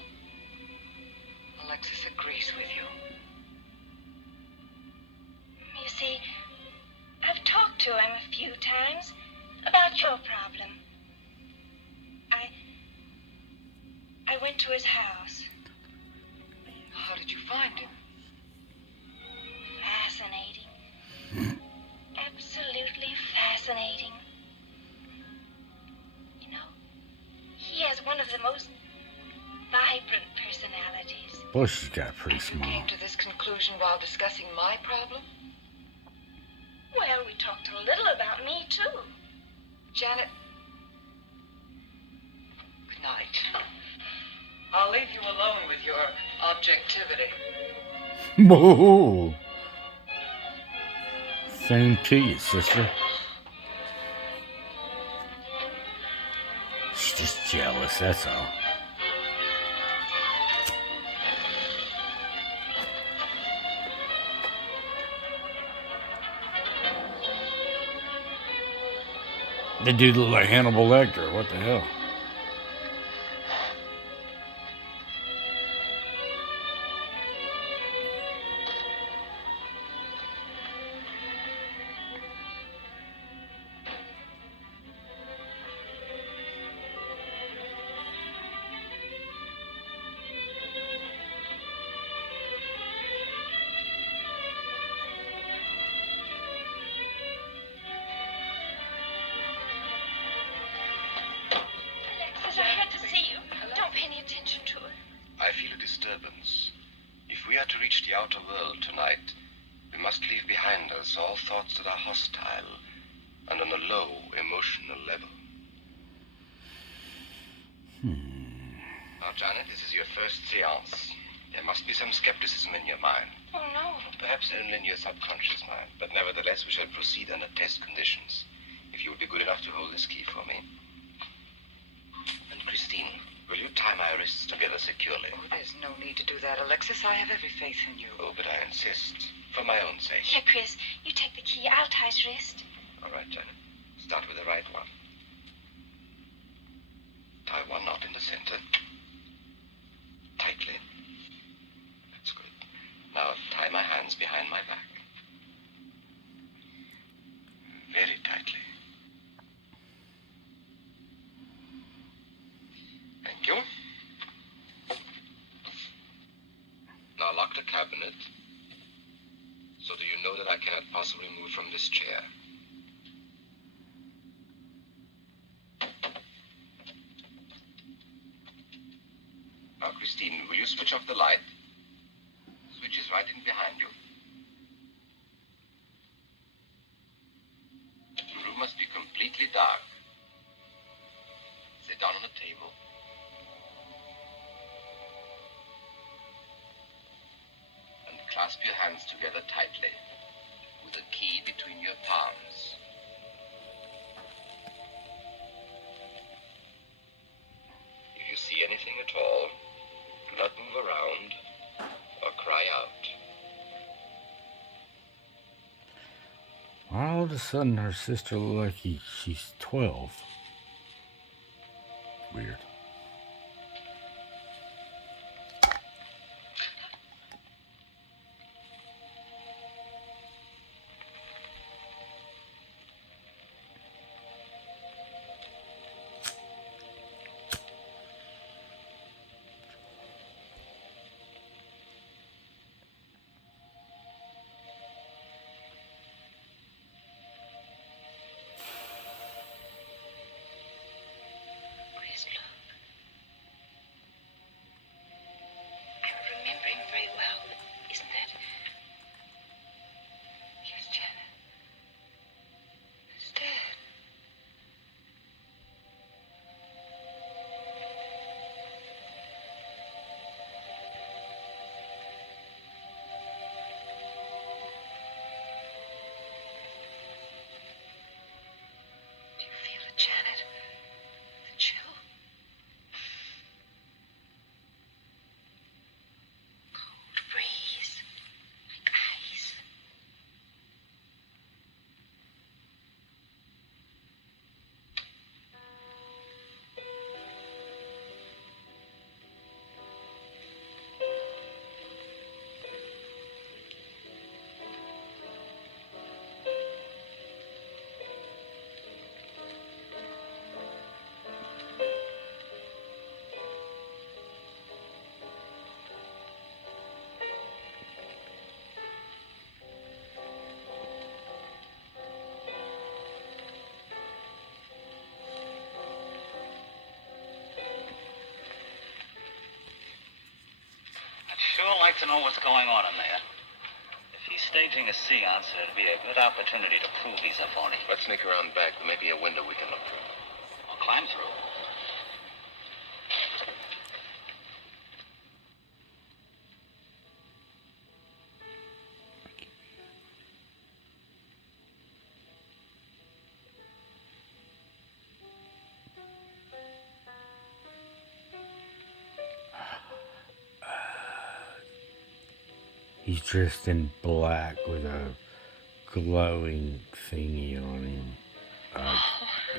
Alexis agrees with you. You see, I've talked to him a few times about your problem. I went to his house. How did you find him? Fascinating. Absolutely fascinating. You know, he has one of the most vibrant personalities. Boy, she's got pretty You small. came to this conclusion while discussing my problem? Well, we talked a little about me, too. Janet. Good night. I'll leave you alone with your objectivity. Whoa. Same to you, sister. She's just jealous, that's all. The dude look like Hannibal Lecter. What the hell? Alexis, I had to see you. Don't pay any attention to her. I feel a disturbance. If we are to reach the outer world tonight, we must leave behind us all thoughts that are hostile and on a low emotional level. Now, Janet, this is your first séance. There must be some skepticism in your mind. Oh, no. Perhaps only in your subconscious mind, but nevertheless we shall proceed under test conditions. If you would be good enough to hold this key for me. And Christine, will you tie my wrists together securely? Oh, there's no need to do that, Alexis. I have every faith in you. Oh, but I insist. For my own sake. Here, Chris, you take the key. I'll tie his wrist. All right, Janet. Start with the right one. Tie one knot in the center. Tightly. That's good. Now tie my hands behind my back. Very tightly. Thank you. Now lock the cabinet. So do you know that I cannot possibly move from this chair? Now, Christine, will you switch off the light? Switch is right in behind you. The room must be completely dark. Sit down on the table. And clasp your hands together tightly, with a key between your palms. If you see anything at all, do not move around or cry out. Why all of a sudden her sister look like she's 12? Weird. all like to know what's going on in there. If he's staging a séance, it'd be a good opportunity to prove he's a phony. Let's sneak around back. There may be a window we can look through. I'll climb through. He's dressed in black with a glowing thingy on him.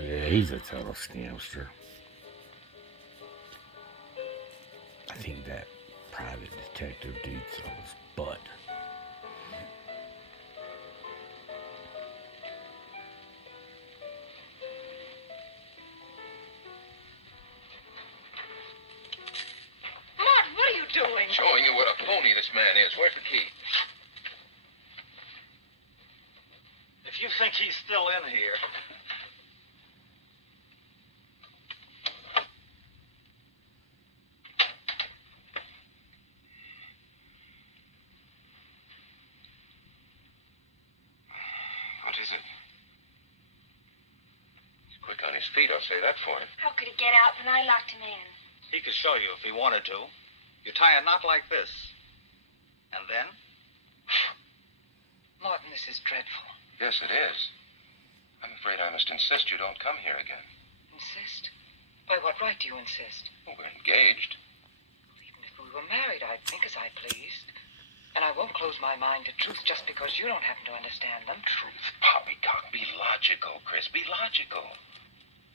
Yeah, he's a total scamster. I think that private detective dude saw his butt. Martin, what are you doing? Showing you what a phony this man is. Where's the key? If you think he's still in here... What is it? He's quick on his feet, I'll say that for him. How could he get out when I locked him in? He could show you if he wanted to. You tie a knot like this. And then? Martin, this is dreadful. Yes, it is. I'm afraid I must insist you don't come here again. Insist? By what right do you insist? Well, we're engaged. Even if we were married, I'd think as I pleased. And I won't close my mind to truth just because you don't happen to understand them. Truth, poppycock. Be logical, Chris. Be logical.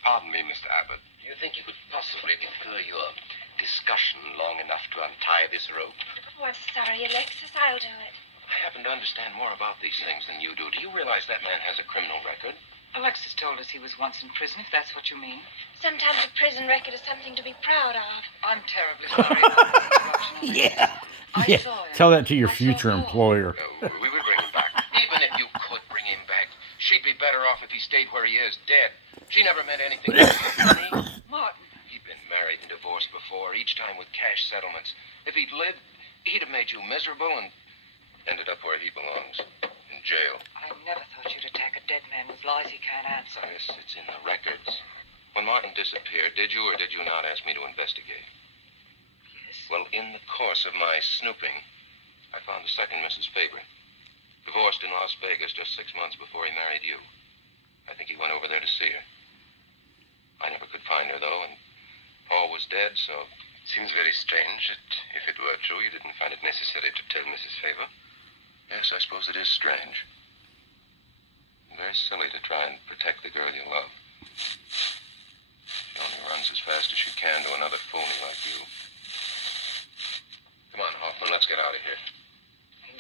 Pardon me, Mr. Abbott. Do you think you could possibly defer your discussion long enough to untie this rope? Oh, I'm sorry, Alexis. I'll do it. I happen to understand more about these things than you do. Do you realize that man has a criminal record? Alexis told us he was once in prison, if that's what you mean. Sometimes a prison record is something to be proud of. I'm terribly sorry about this interruption, Alexis. Yeah. I Yeah. saw him. Tell that to your I saw future Paul. employer. No, we would bring him back. Even if you could bring him back, she'd be better off if he stayed where he is, dead. She never meant anything to him. Martin. He'd been married and divorced before, each time with cash settlements. If he'd lived, he'd have made you miserable and ended up where he belongs, in jail. I never thought you'd attack a dead man with lies he can't answer. Yes, it's in the records. When Martin disappeared, did you or did you not ask me to investigate? Yes. Well, in the course of my snooping, I found a second Mrs. Faber. Divorced in Las Vegas just 6 months before he married you. I think he went over there to see her. I never could find her, though, and Paul was dead, so... Seems very strange that if it were true, you didn't find it necessary to tell Mrs. Faber. Yes, I suppose it is strange. Very silly to try and protect the girl you love. She only runs as fast as she can to another phony like you. Come on, Hoffman, let's get out of here.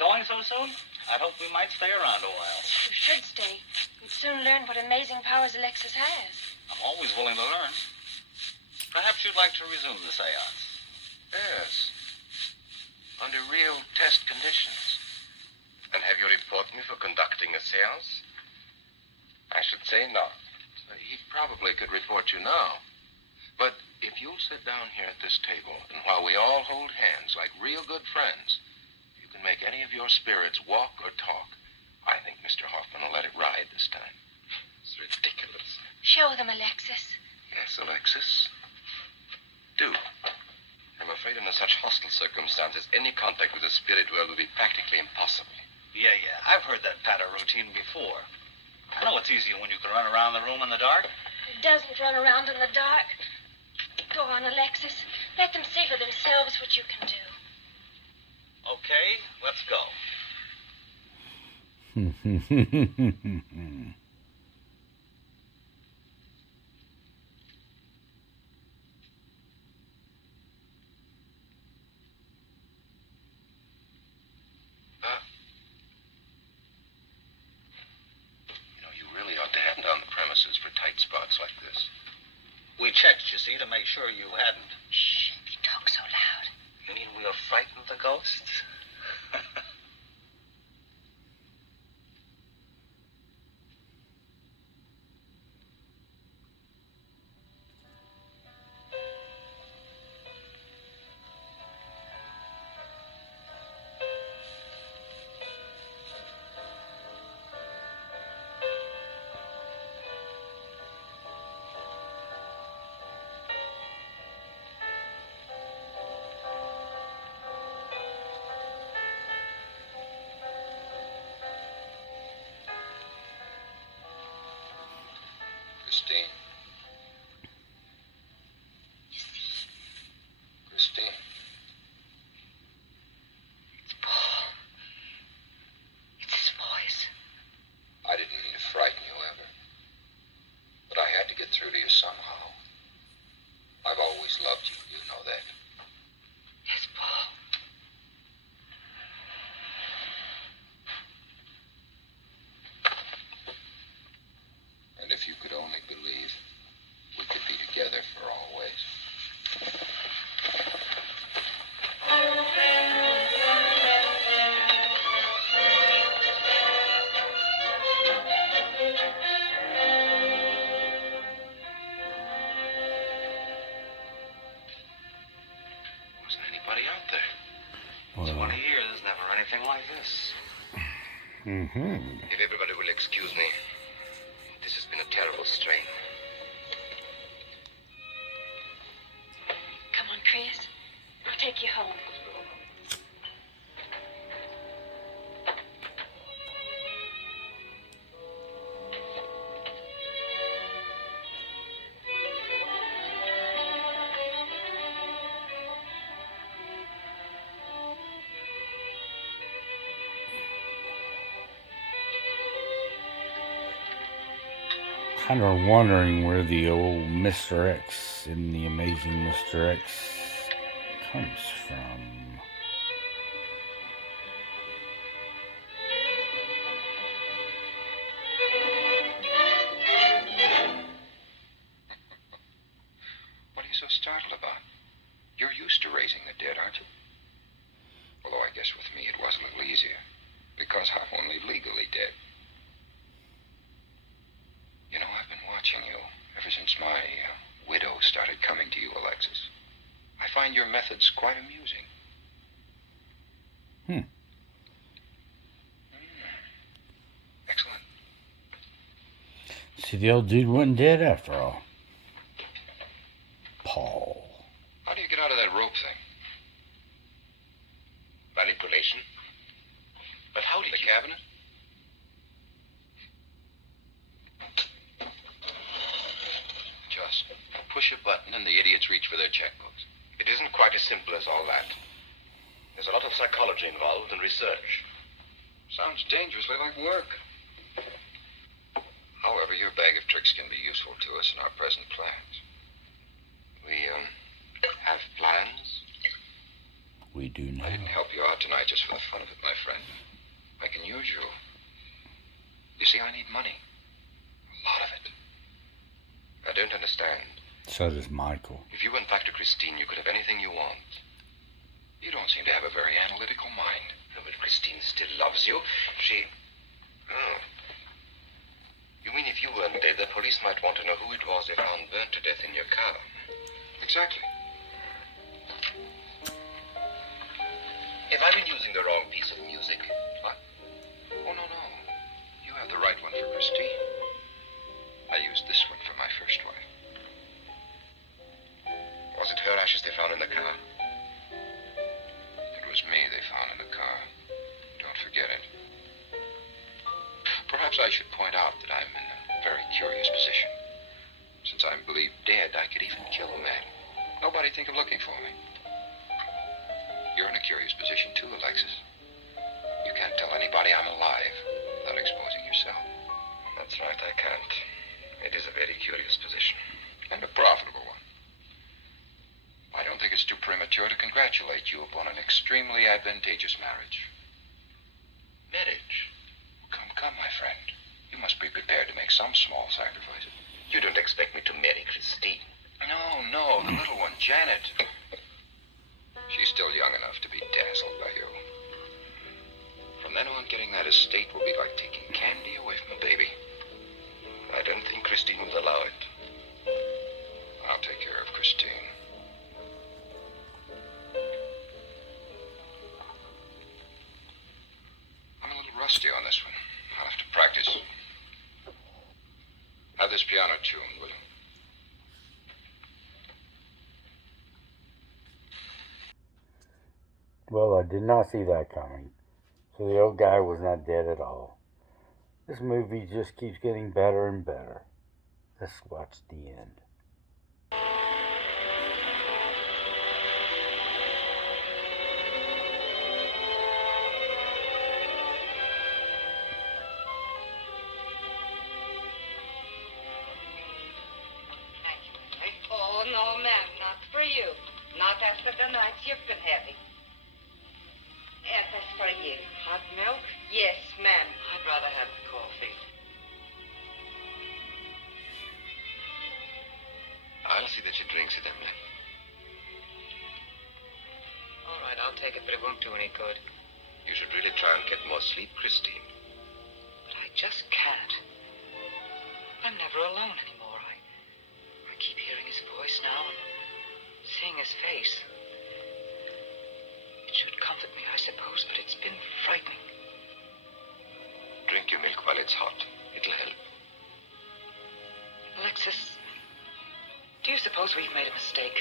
Going so soon? I hope we might stay around a while. You should stay. You'd soon learn what amazing powers Alexis has. I'm always willing to learn. Perhaps you'd like to resume the séance. Yes. Under real test conditions. And have you report me for conducting a séance? I should say not. He probably could report you now. But if you'll sit down here at this table, and while we all hold hands like real good friends, you can make any of your spirits walk or talk, I think Mr. Hoffman will let it ride this time. It's ridiculous. Show them, Alexis. Yes, Alexis. Do. I'm afraid under such hostile circumstances, any contact with the spirit world will be practically impossible. Yeah, I've heard that patter routine before. I know it's easier when you can run around the room in the dark. Who doesn't run around in the dark? Go on, Alexis. Let them see for themselves what you can do. Okay, let's go. You really ought to have down the premises for tight spots like this. We checked, you see, to make sure you hadn't. Shh, you talk so loud. You mean we'll frighten the ghosts? Christine. You see, Christine. it's Paul. It's his voice. I didn't mean to frighten you ever. But I had to get through to you somehow. I've always loved you, you know that. Yes, Paul. And if you could only believe, we could be together for always. Wasn't anybody out there? Well, 20 years, never anything like this. If everybody will excuse me, this has been a terrible strain. Come on, Chris. I'll take you home. kind of wondering where the old Mr. X in the Amazing Mr. X comes from. What are you so startled about? You're used to raising the dead, aren't you? Although I guess with me it was a little easier, because I'm only legally dead. You know, I've been watching you ever since my widow started coming to you, Alexis. I find your methods quite amusing. Excellent. See, the old dude wasn't dead after all. Paul. How do you get out of that rope thing? Manipulation. But how did the cabinet? Just push a button and the idiots reach for their checkbooks. It isn't quite as simple as all that. There's a lot of psychology involved and research. Sounds dangerously like work. However, your bag of tricks can be useful to us in our present plans. We, have plans? We do now. I didn't help you out tonight just for the fun of it, my friend. I can use you. You see, I need money. A lot of it. I don't understand. So does Michael. If you went back to Christine, you could have anything you want. You don't seem to have a very analytical mind. No, but Christine still loves you. She... Oh. You mean if you weren't dead, the police might want to know who it was they found burnt to death in your car? Exactly. Have I been using the wrong piece of music? What? Oh, no. You have the right one for Christine. I used this one for my first wife. Was it her ashes they found in the car? It was me they found in the car. Don't forget it. Perhaps I should point out that I'm in a very curious position. Since I'm believed dead, I could even kill a man. Nobody'd think of looking for me. You're in a curious position too, Alexis. You can't tell anybody I'm alive without exposing yourself. That's right, I can't. It is a very curious position. And a profitable one. I don't think it's too premature to congratulate you upon an extremely advantageous marriage. Marriage? Come, my friend. You must be prepared to make some small sacrifices. You don't expect me to marry Christine? No, the little one, Janet. She's still young enough to be dazzled by you. From then on, getting that estate will be like taking candy away from a baby. I don't think Christine will allow it. I'll take care of Christine. I'm a little rusty on this one. I'll have to practice. Have this piano tuned, will you? Well, I did not see that coming. So the old guy was not dead at all. This movie just keeps getting better and better. Let's watch the end. Oh, no, ma'am, not for you. Not after the nights you've been having. And that's for you. Hot milk? Yes, ma'am. I'd rather have the coffee. I'll see that she drinks it, Emily. All right, I'll take it, but it won't do any good. You should really try and get more sleep, Christine. But I just can't. I'm never alone anymore. I keep hearing his voice now and seeing his face. It should comfort me, I suppose, but it's been frightening. Drink your milk while it's hot. It'll help. Alexis, do you suppose we've made a mistake?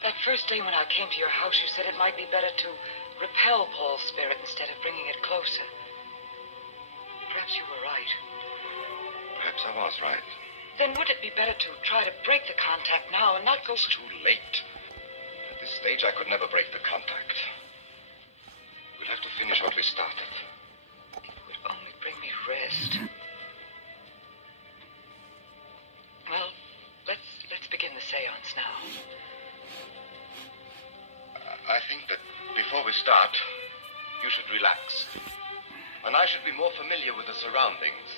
That first day when I came to your house, you said it might be better to repel Paul's spirit instead of bringing it closer. Perhaps you were right. Perhaps I was right. Then would it be better to try to break the contact now and not go... It's too late. At this stage, I could never break the contact. We'll have to finish what we started. It would only bring me rest. Well, let's begin the séance now. I think that before we start, you should relax. And I should be more familiar with the surroundings.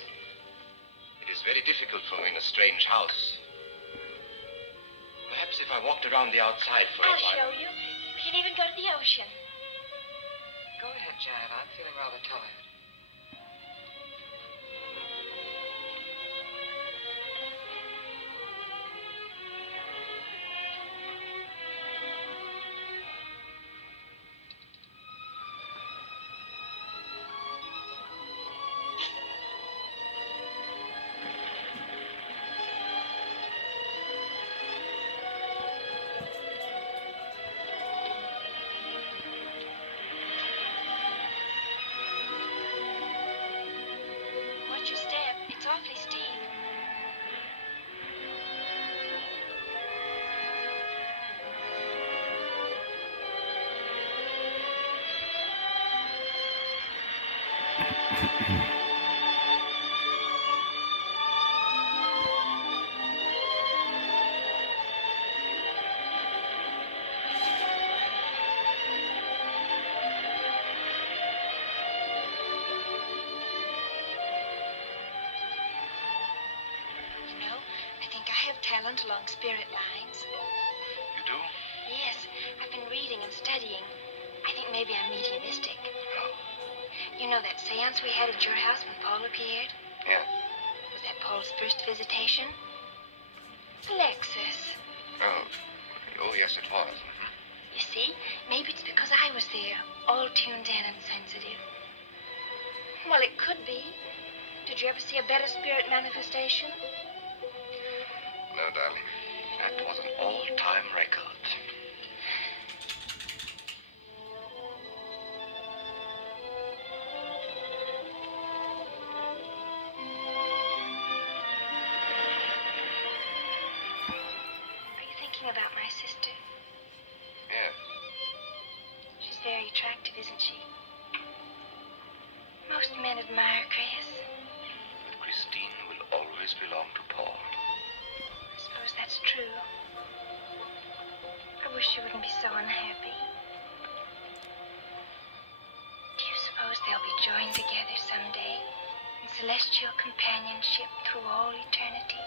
It is very difficult for me in a strange house. Perhaps if I walked around the outside for a I'll while... show you. We can even go to the ocean. Go ahead, Janet. I'm feeling rather tired. Watch your step. It's awfully steep. You know, I think I have talent along spirit lines. You do? Yes, I've been reading and studying. I think maybe I'm mediumistic. Oh. You know that séance we had at your house when Paul appeared? Yeah. Was that Paul's first visitation? Alexis. Oh, yes, it was. You see, maybe it's because I was there, all tuned in and sensitive. Well, it could be. Did you ever see a better spirit manifestation? No, darling. That was an all-time record. Are you thinking about my sister? Yeah. She's very attractive, isn't she? Most men admire Chris. But Christine will always belong to Paul. I suppose that's true. I wish she wouldn't be so unhappy. Do you suppose they'll be joined together someday in celestial companionship through all eternity,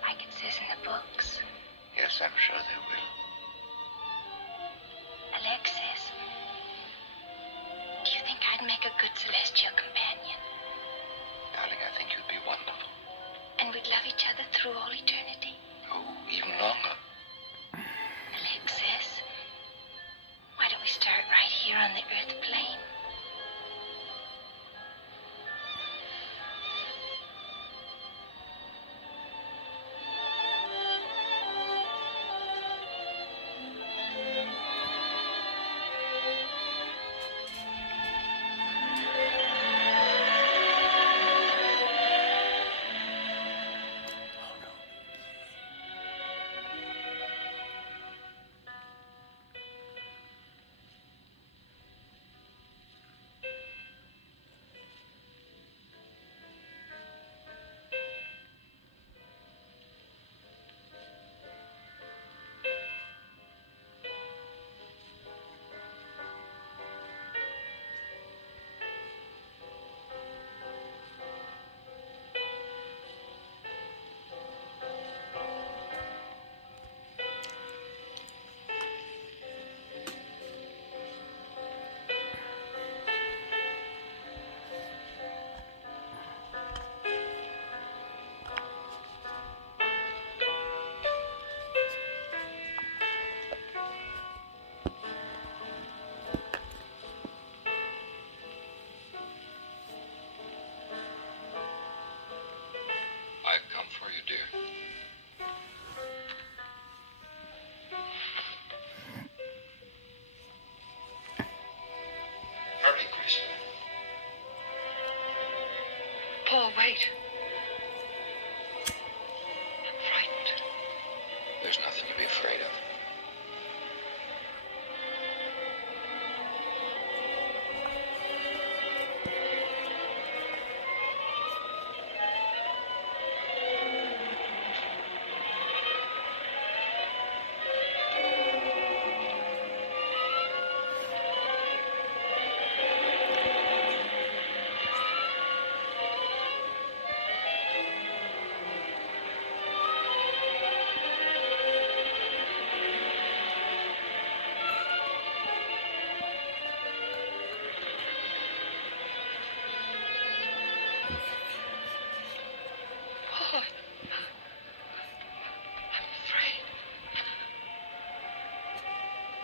like it says in the books? Yes, I'm sure they will. Alexis, do you think I'd make a good celestial companion? Darling, I think you'd be wonderful. And we'd love each other through all eternity? Oh, even longer. Alexis, why don't we start right here on the Earth plane?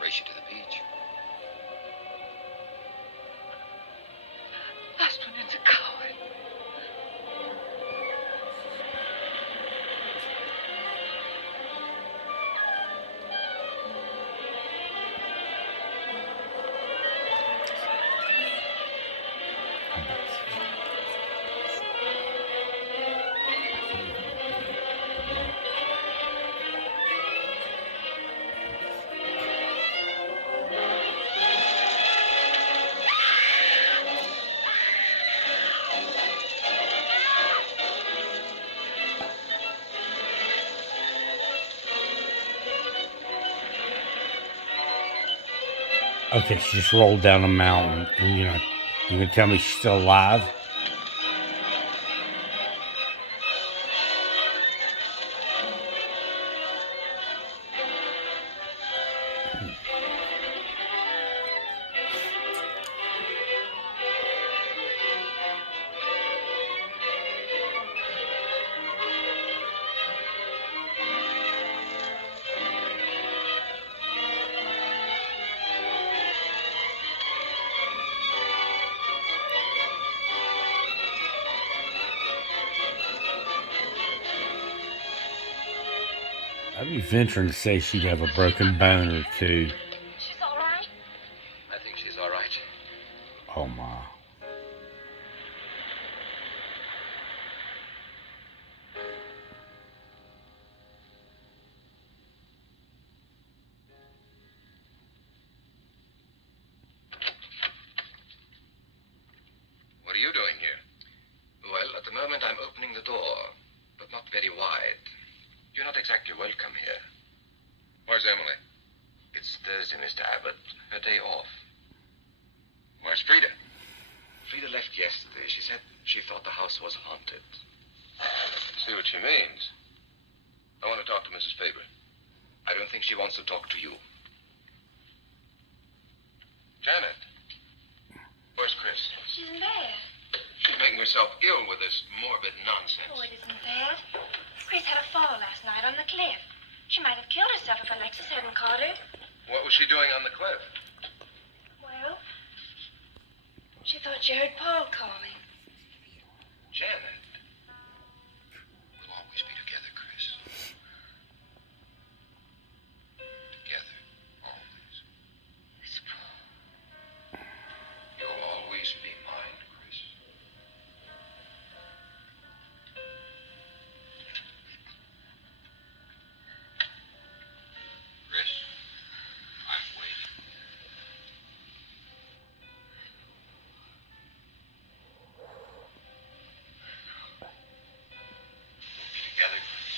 Race you to the beach. Husband is a coward. Okay, she just rolled down a mountain, and you can tell me she's still alive? I'd be venturing to say she'd have a broken bone or two. She's all right? I think she's all right. Oh my. What are you doing here? Well, at the moment I'm opening the door, but not very wide. You're not exactly welcome here. Where's Emily? It's Thursday, Mr. Abbott. Her day off. Where's Frida? Frida left yesterday. She said she thought the house was haunted. See what she means. I want to talk to Mrs. Faber. I don't think she wants to talk to you. Janet. Where's Chris? She's in bed. She's making herself ill with this morbid nonsense. Oh, it isn't bad. Chris had a fall last night on the cliff. She might have killed herself if Alexis hadn't caught her. What was she doing on the cliff? Well, she thought she heard Paul calling. Janet. We'll always be together, Chris. Together. Always. Miss Paul. You'll always be mine, Chris. Chris, I'm waiting. We'll be together, Chris.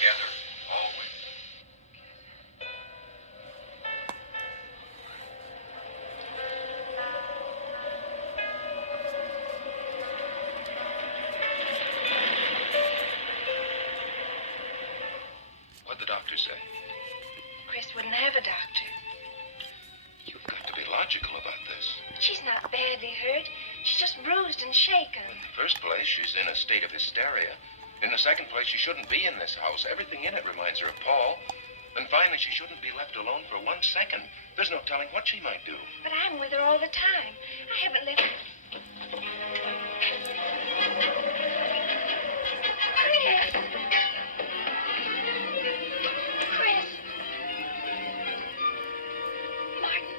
Together, always. What'd the doctor say? Chris wouldn't have a doctor. You've got to be logical about this. She's not badly hurt. She's just bruised and shaken. In the first place, she's in a state of hysteria. In the second place, she shouldn't be in this house. Everything in it reminds her of Paul. And finally, she shouldn't be left alone for 1 second. There's no telling what she might do. But I'm with her all the time. I haven't left her. Chris. Chris. Martin.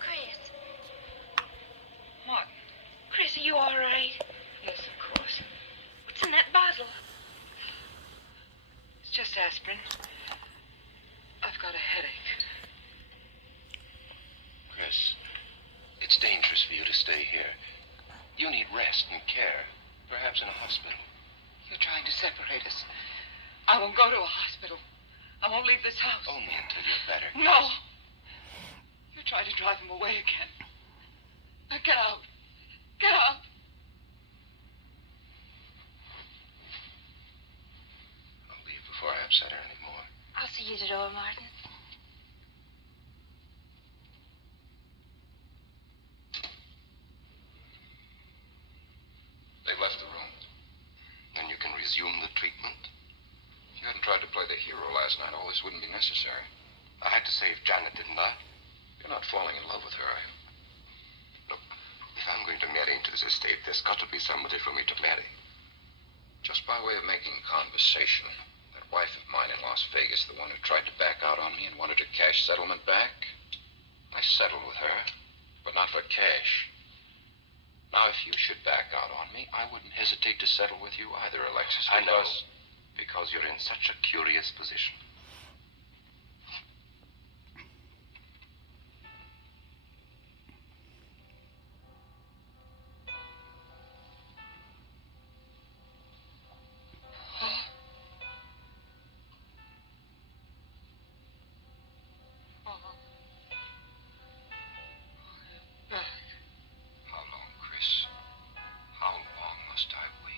Chris. Martin. Chris, are you all right? Yes, of course. What's in that bottle? It's just aspirin. I've got a headache. Chris, it's dangerous for you to stay here. You need rest and care, perhaps in a hospital. You're trying to separate us. I won't go to a hospital. I won't leave this house. Only until you're better. No. You're trying to drive him away again. Now get out. Get out. I'll leave before I upset her anymore. I'll see you to the door, Martin. last night, all this wouldn't be necessary. I had to save Janet, didn't I? You're not falling in love with her, are you? Look, if I'm going to marry into this estate, there's got to be somebody for me to marry. Just by way of making conversation, that wife of mine in Las Vegas, the one who tried to back out on me and wanted her cash settlement back, I settled with her, but not for cash. Now, if you should back out on me, I wouldn't hesitate to settle with you either, Alexis. I know. Because you're in such a curious position. How long, Chris? How long must I wait?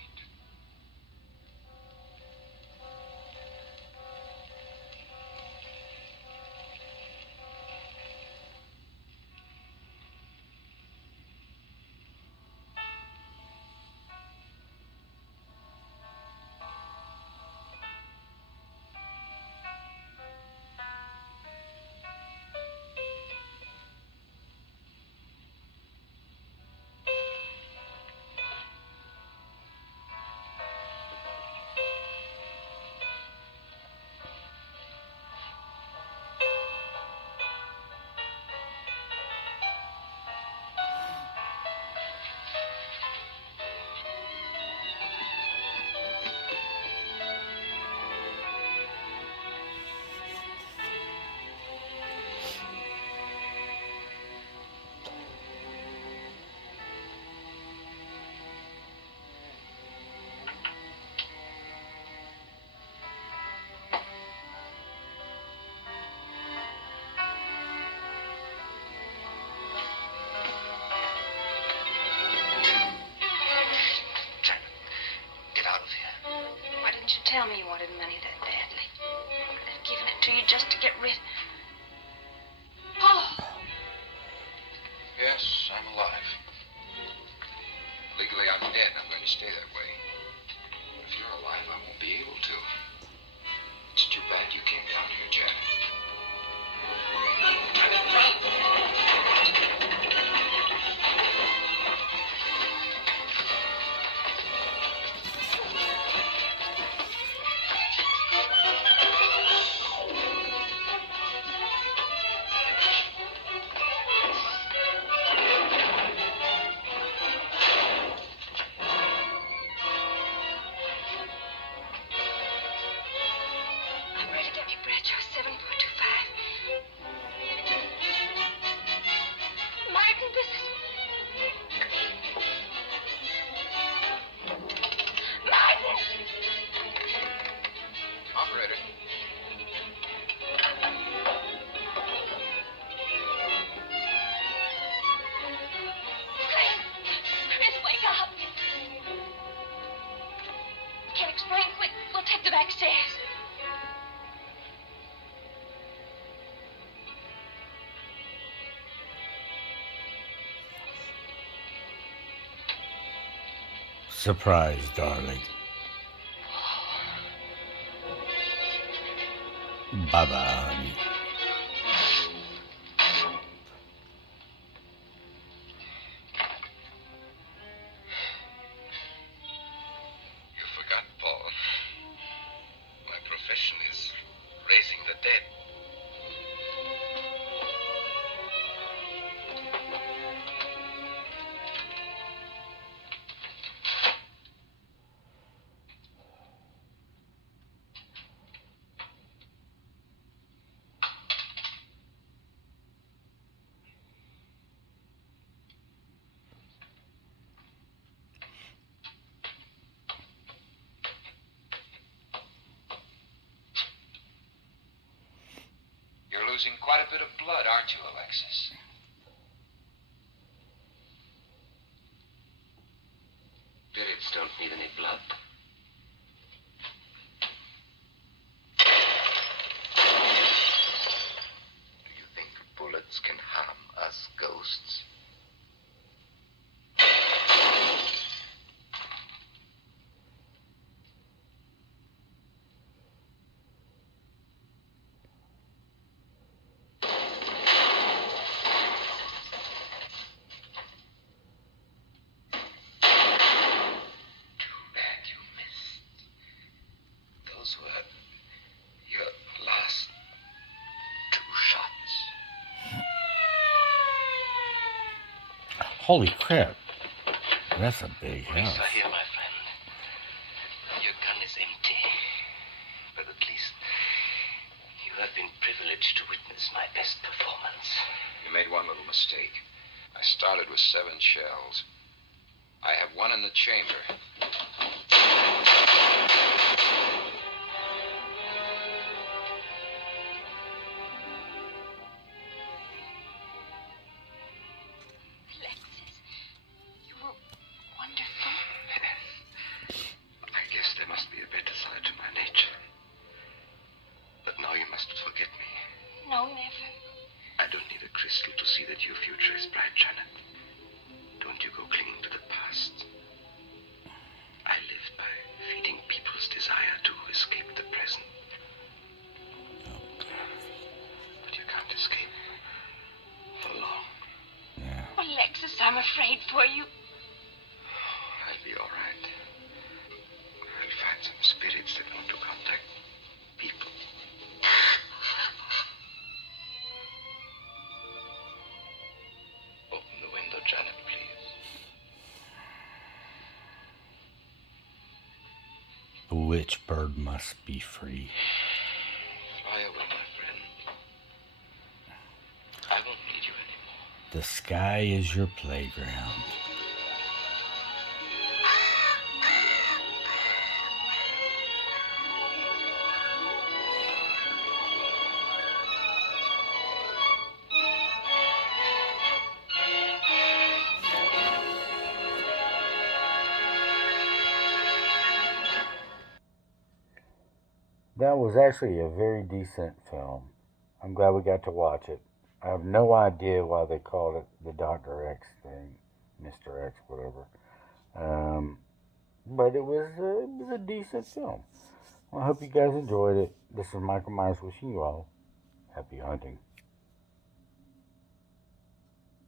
Why didn't you tell me you wanted money that badly? I could have given it to you just to get rid. Oh! Yes, I'm alive. Legally, I'm dead. I'm going to stay that way. But if you're alive, I won't be able to. It's too bad you came down here, Janet. I'm ready to get me Bradshaw 7425. Martin, this is... Martin! Operator. Chris, wake up! Can't explain. Quick, we'll take the back stairs. Surprise, darling. Bye-bye, honey. You forgot, Paul. My profession is raising the dead. You're losing quite a bit of blood, aren't you, Alexis? Spirits don't need any blood. Do you think bullets can harm us ghosts? Holy crap. That's a big Police house. are here, my friend. Your gun is empty. But at least you have been privileged to witness my best performance. You made one little mistake. I started with 7 shells. I have 1 in the chamber. Alexis, you were wonderful. I guess there must be a better side to my nature. But now you must forget me. No, never. I don't need a crystal to see that your future is bright, Janet. Don't you go clinging to the past. I live by feeding people's desire to escape the present. But you can't escape for long. Yeah. Alexis, I'm afraid for you. I'll be all right. I'll find some spirits that want to contact people. Open the window, Janet, please. The witch bird must be free. Fly away, my friend. I won't need you anymore. The sky is your playground. That was actually a very decent film. I'm glad we got to watch it. I have no idea why they called it the Dr. X thing, Mr. X, whatever. But it was a decent film. Well, I hope you guys enjoyed it. This is Michael Myers wishing you all happy hunting.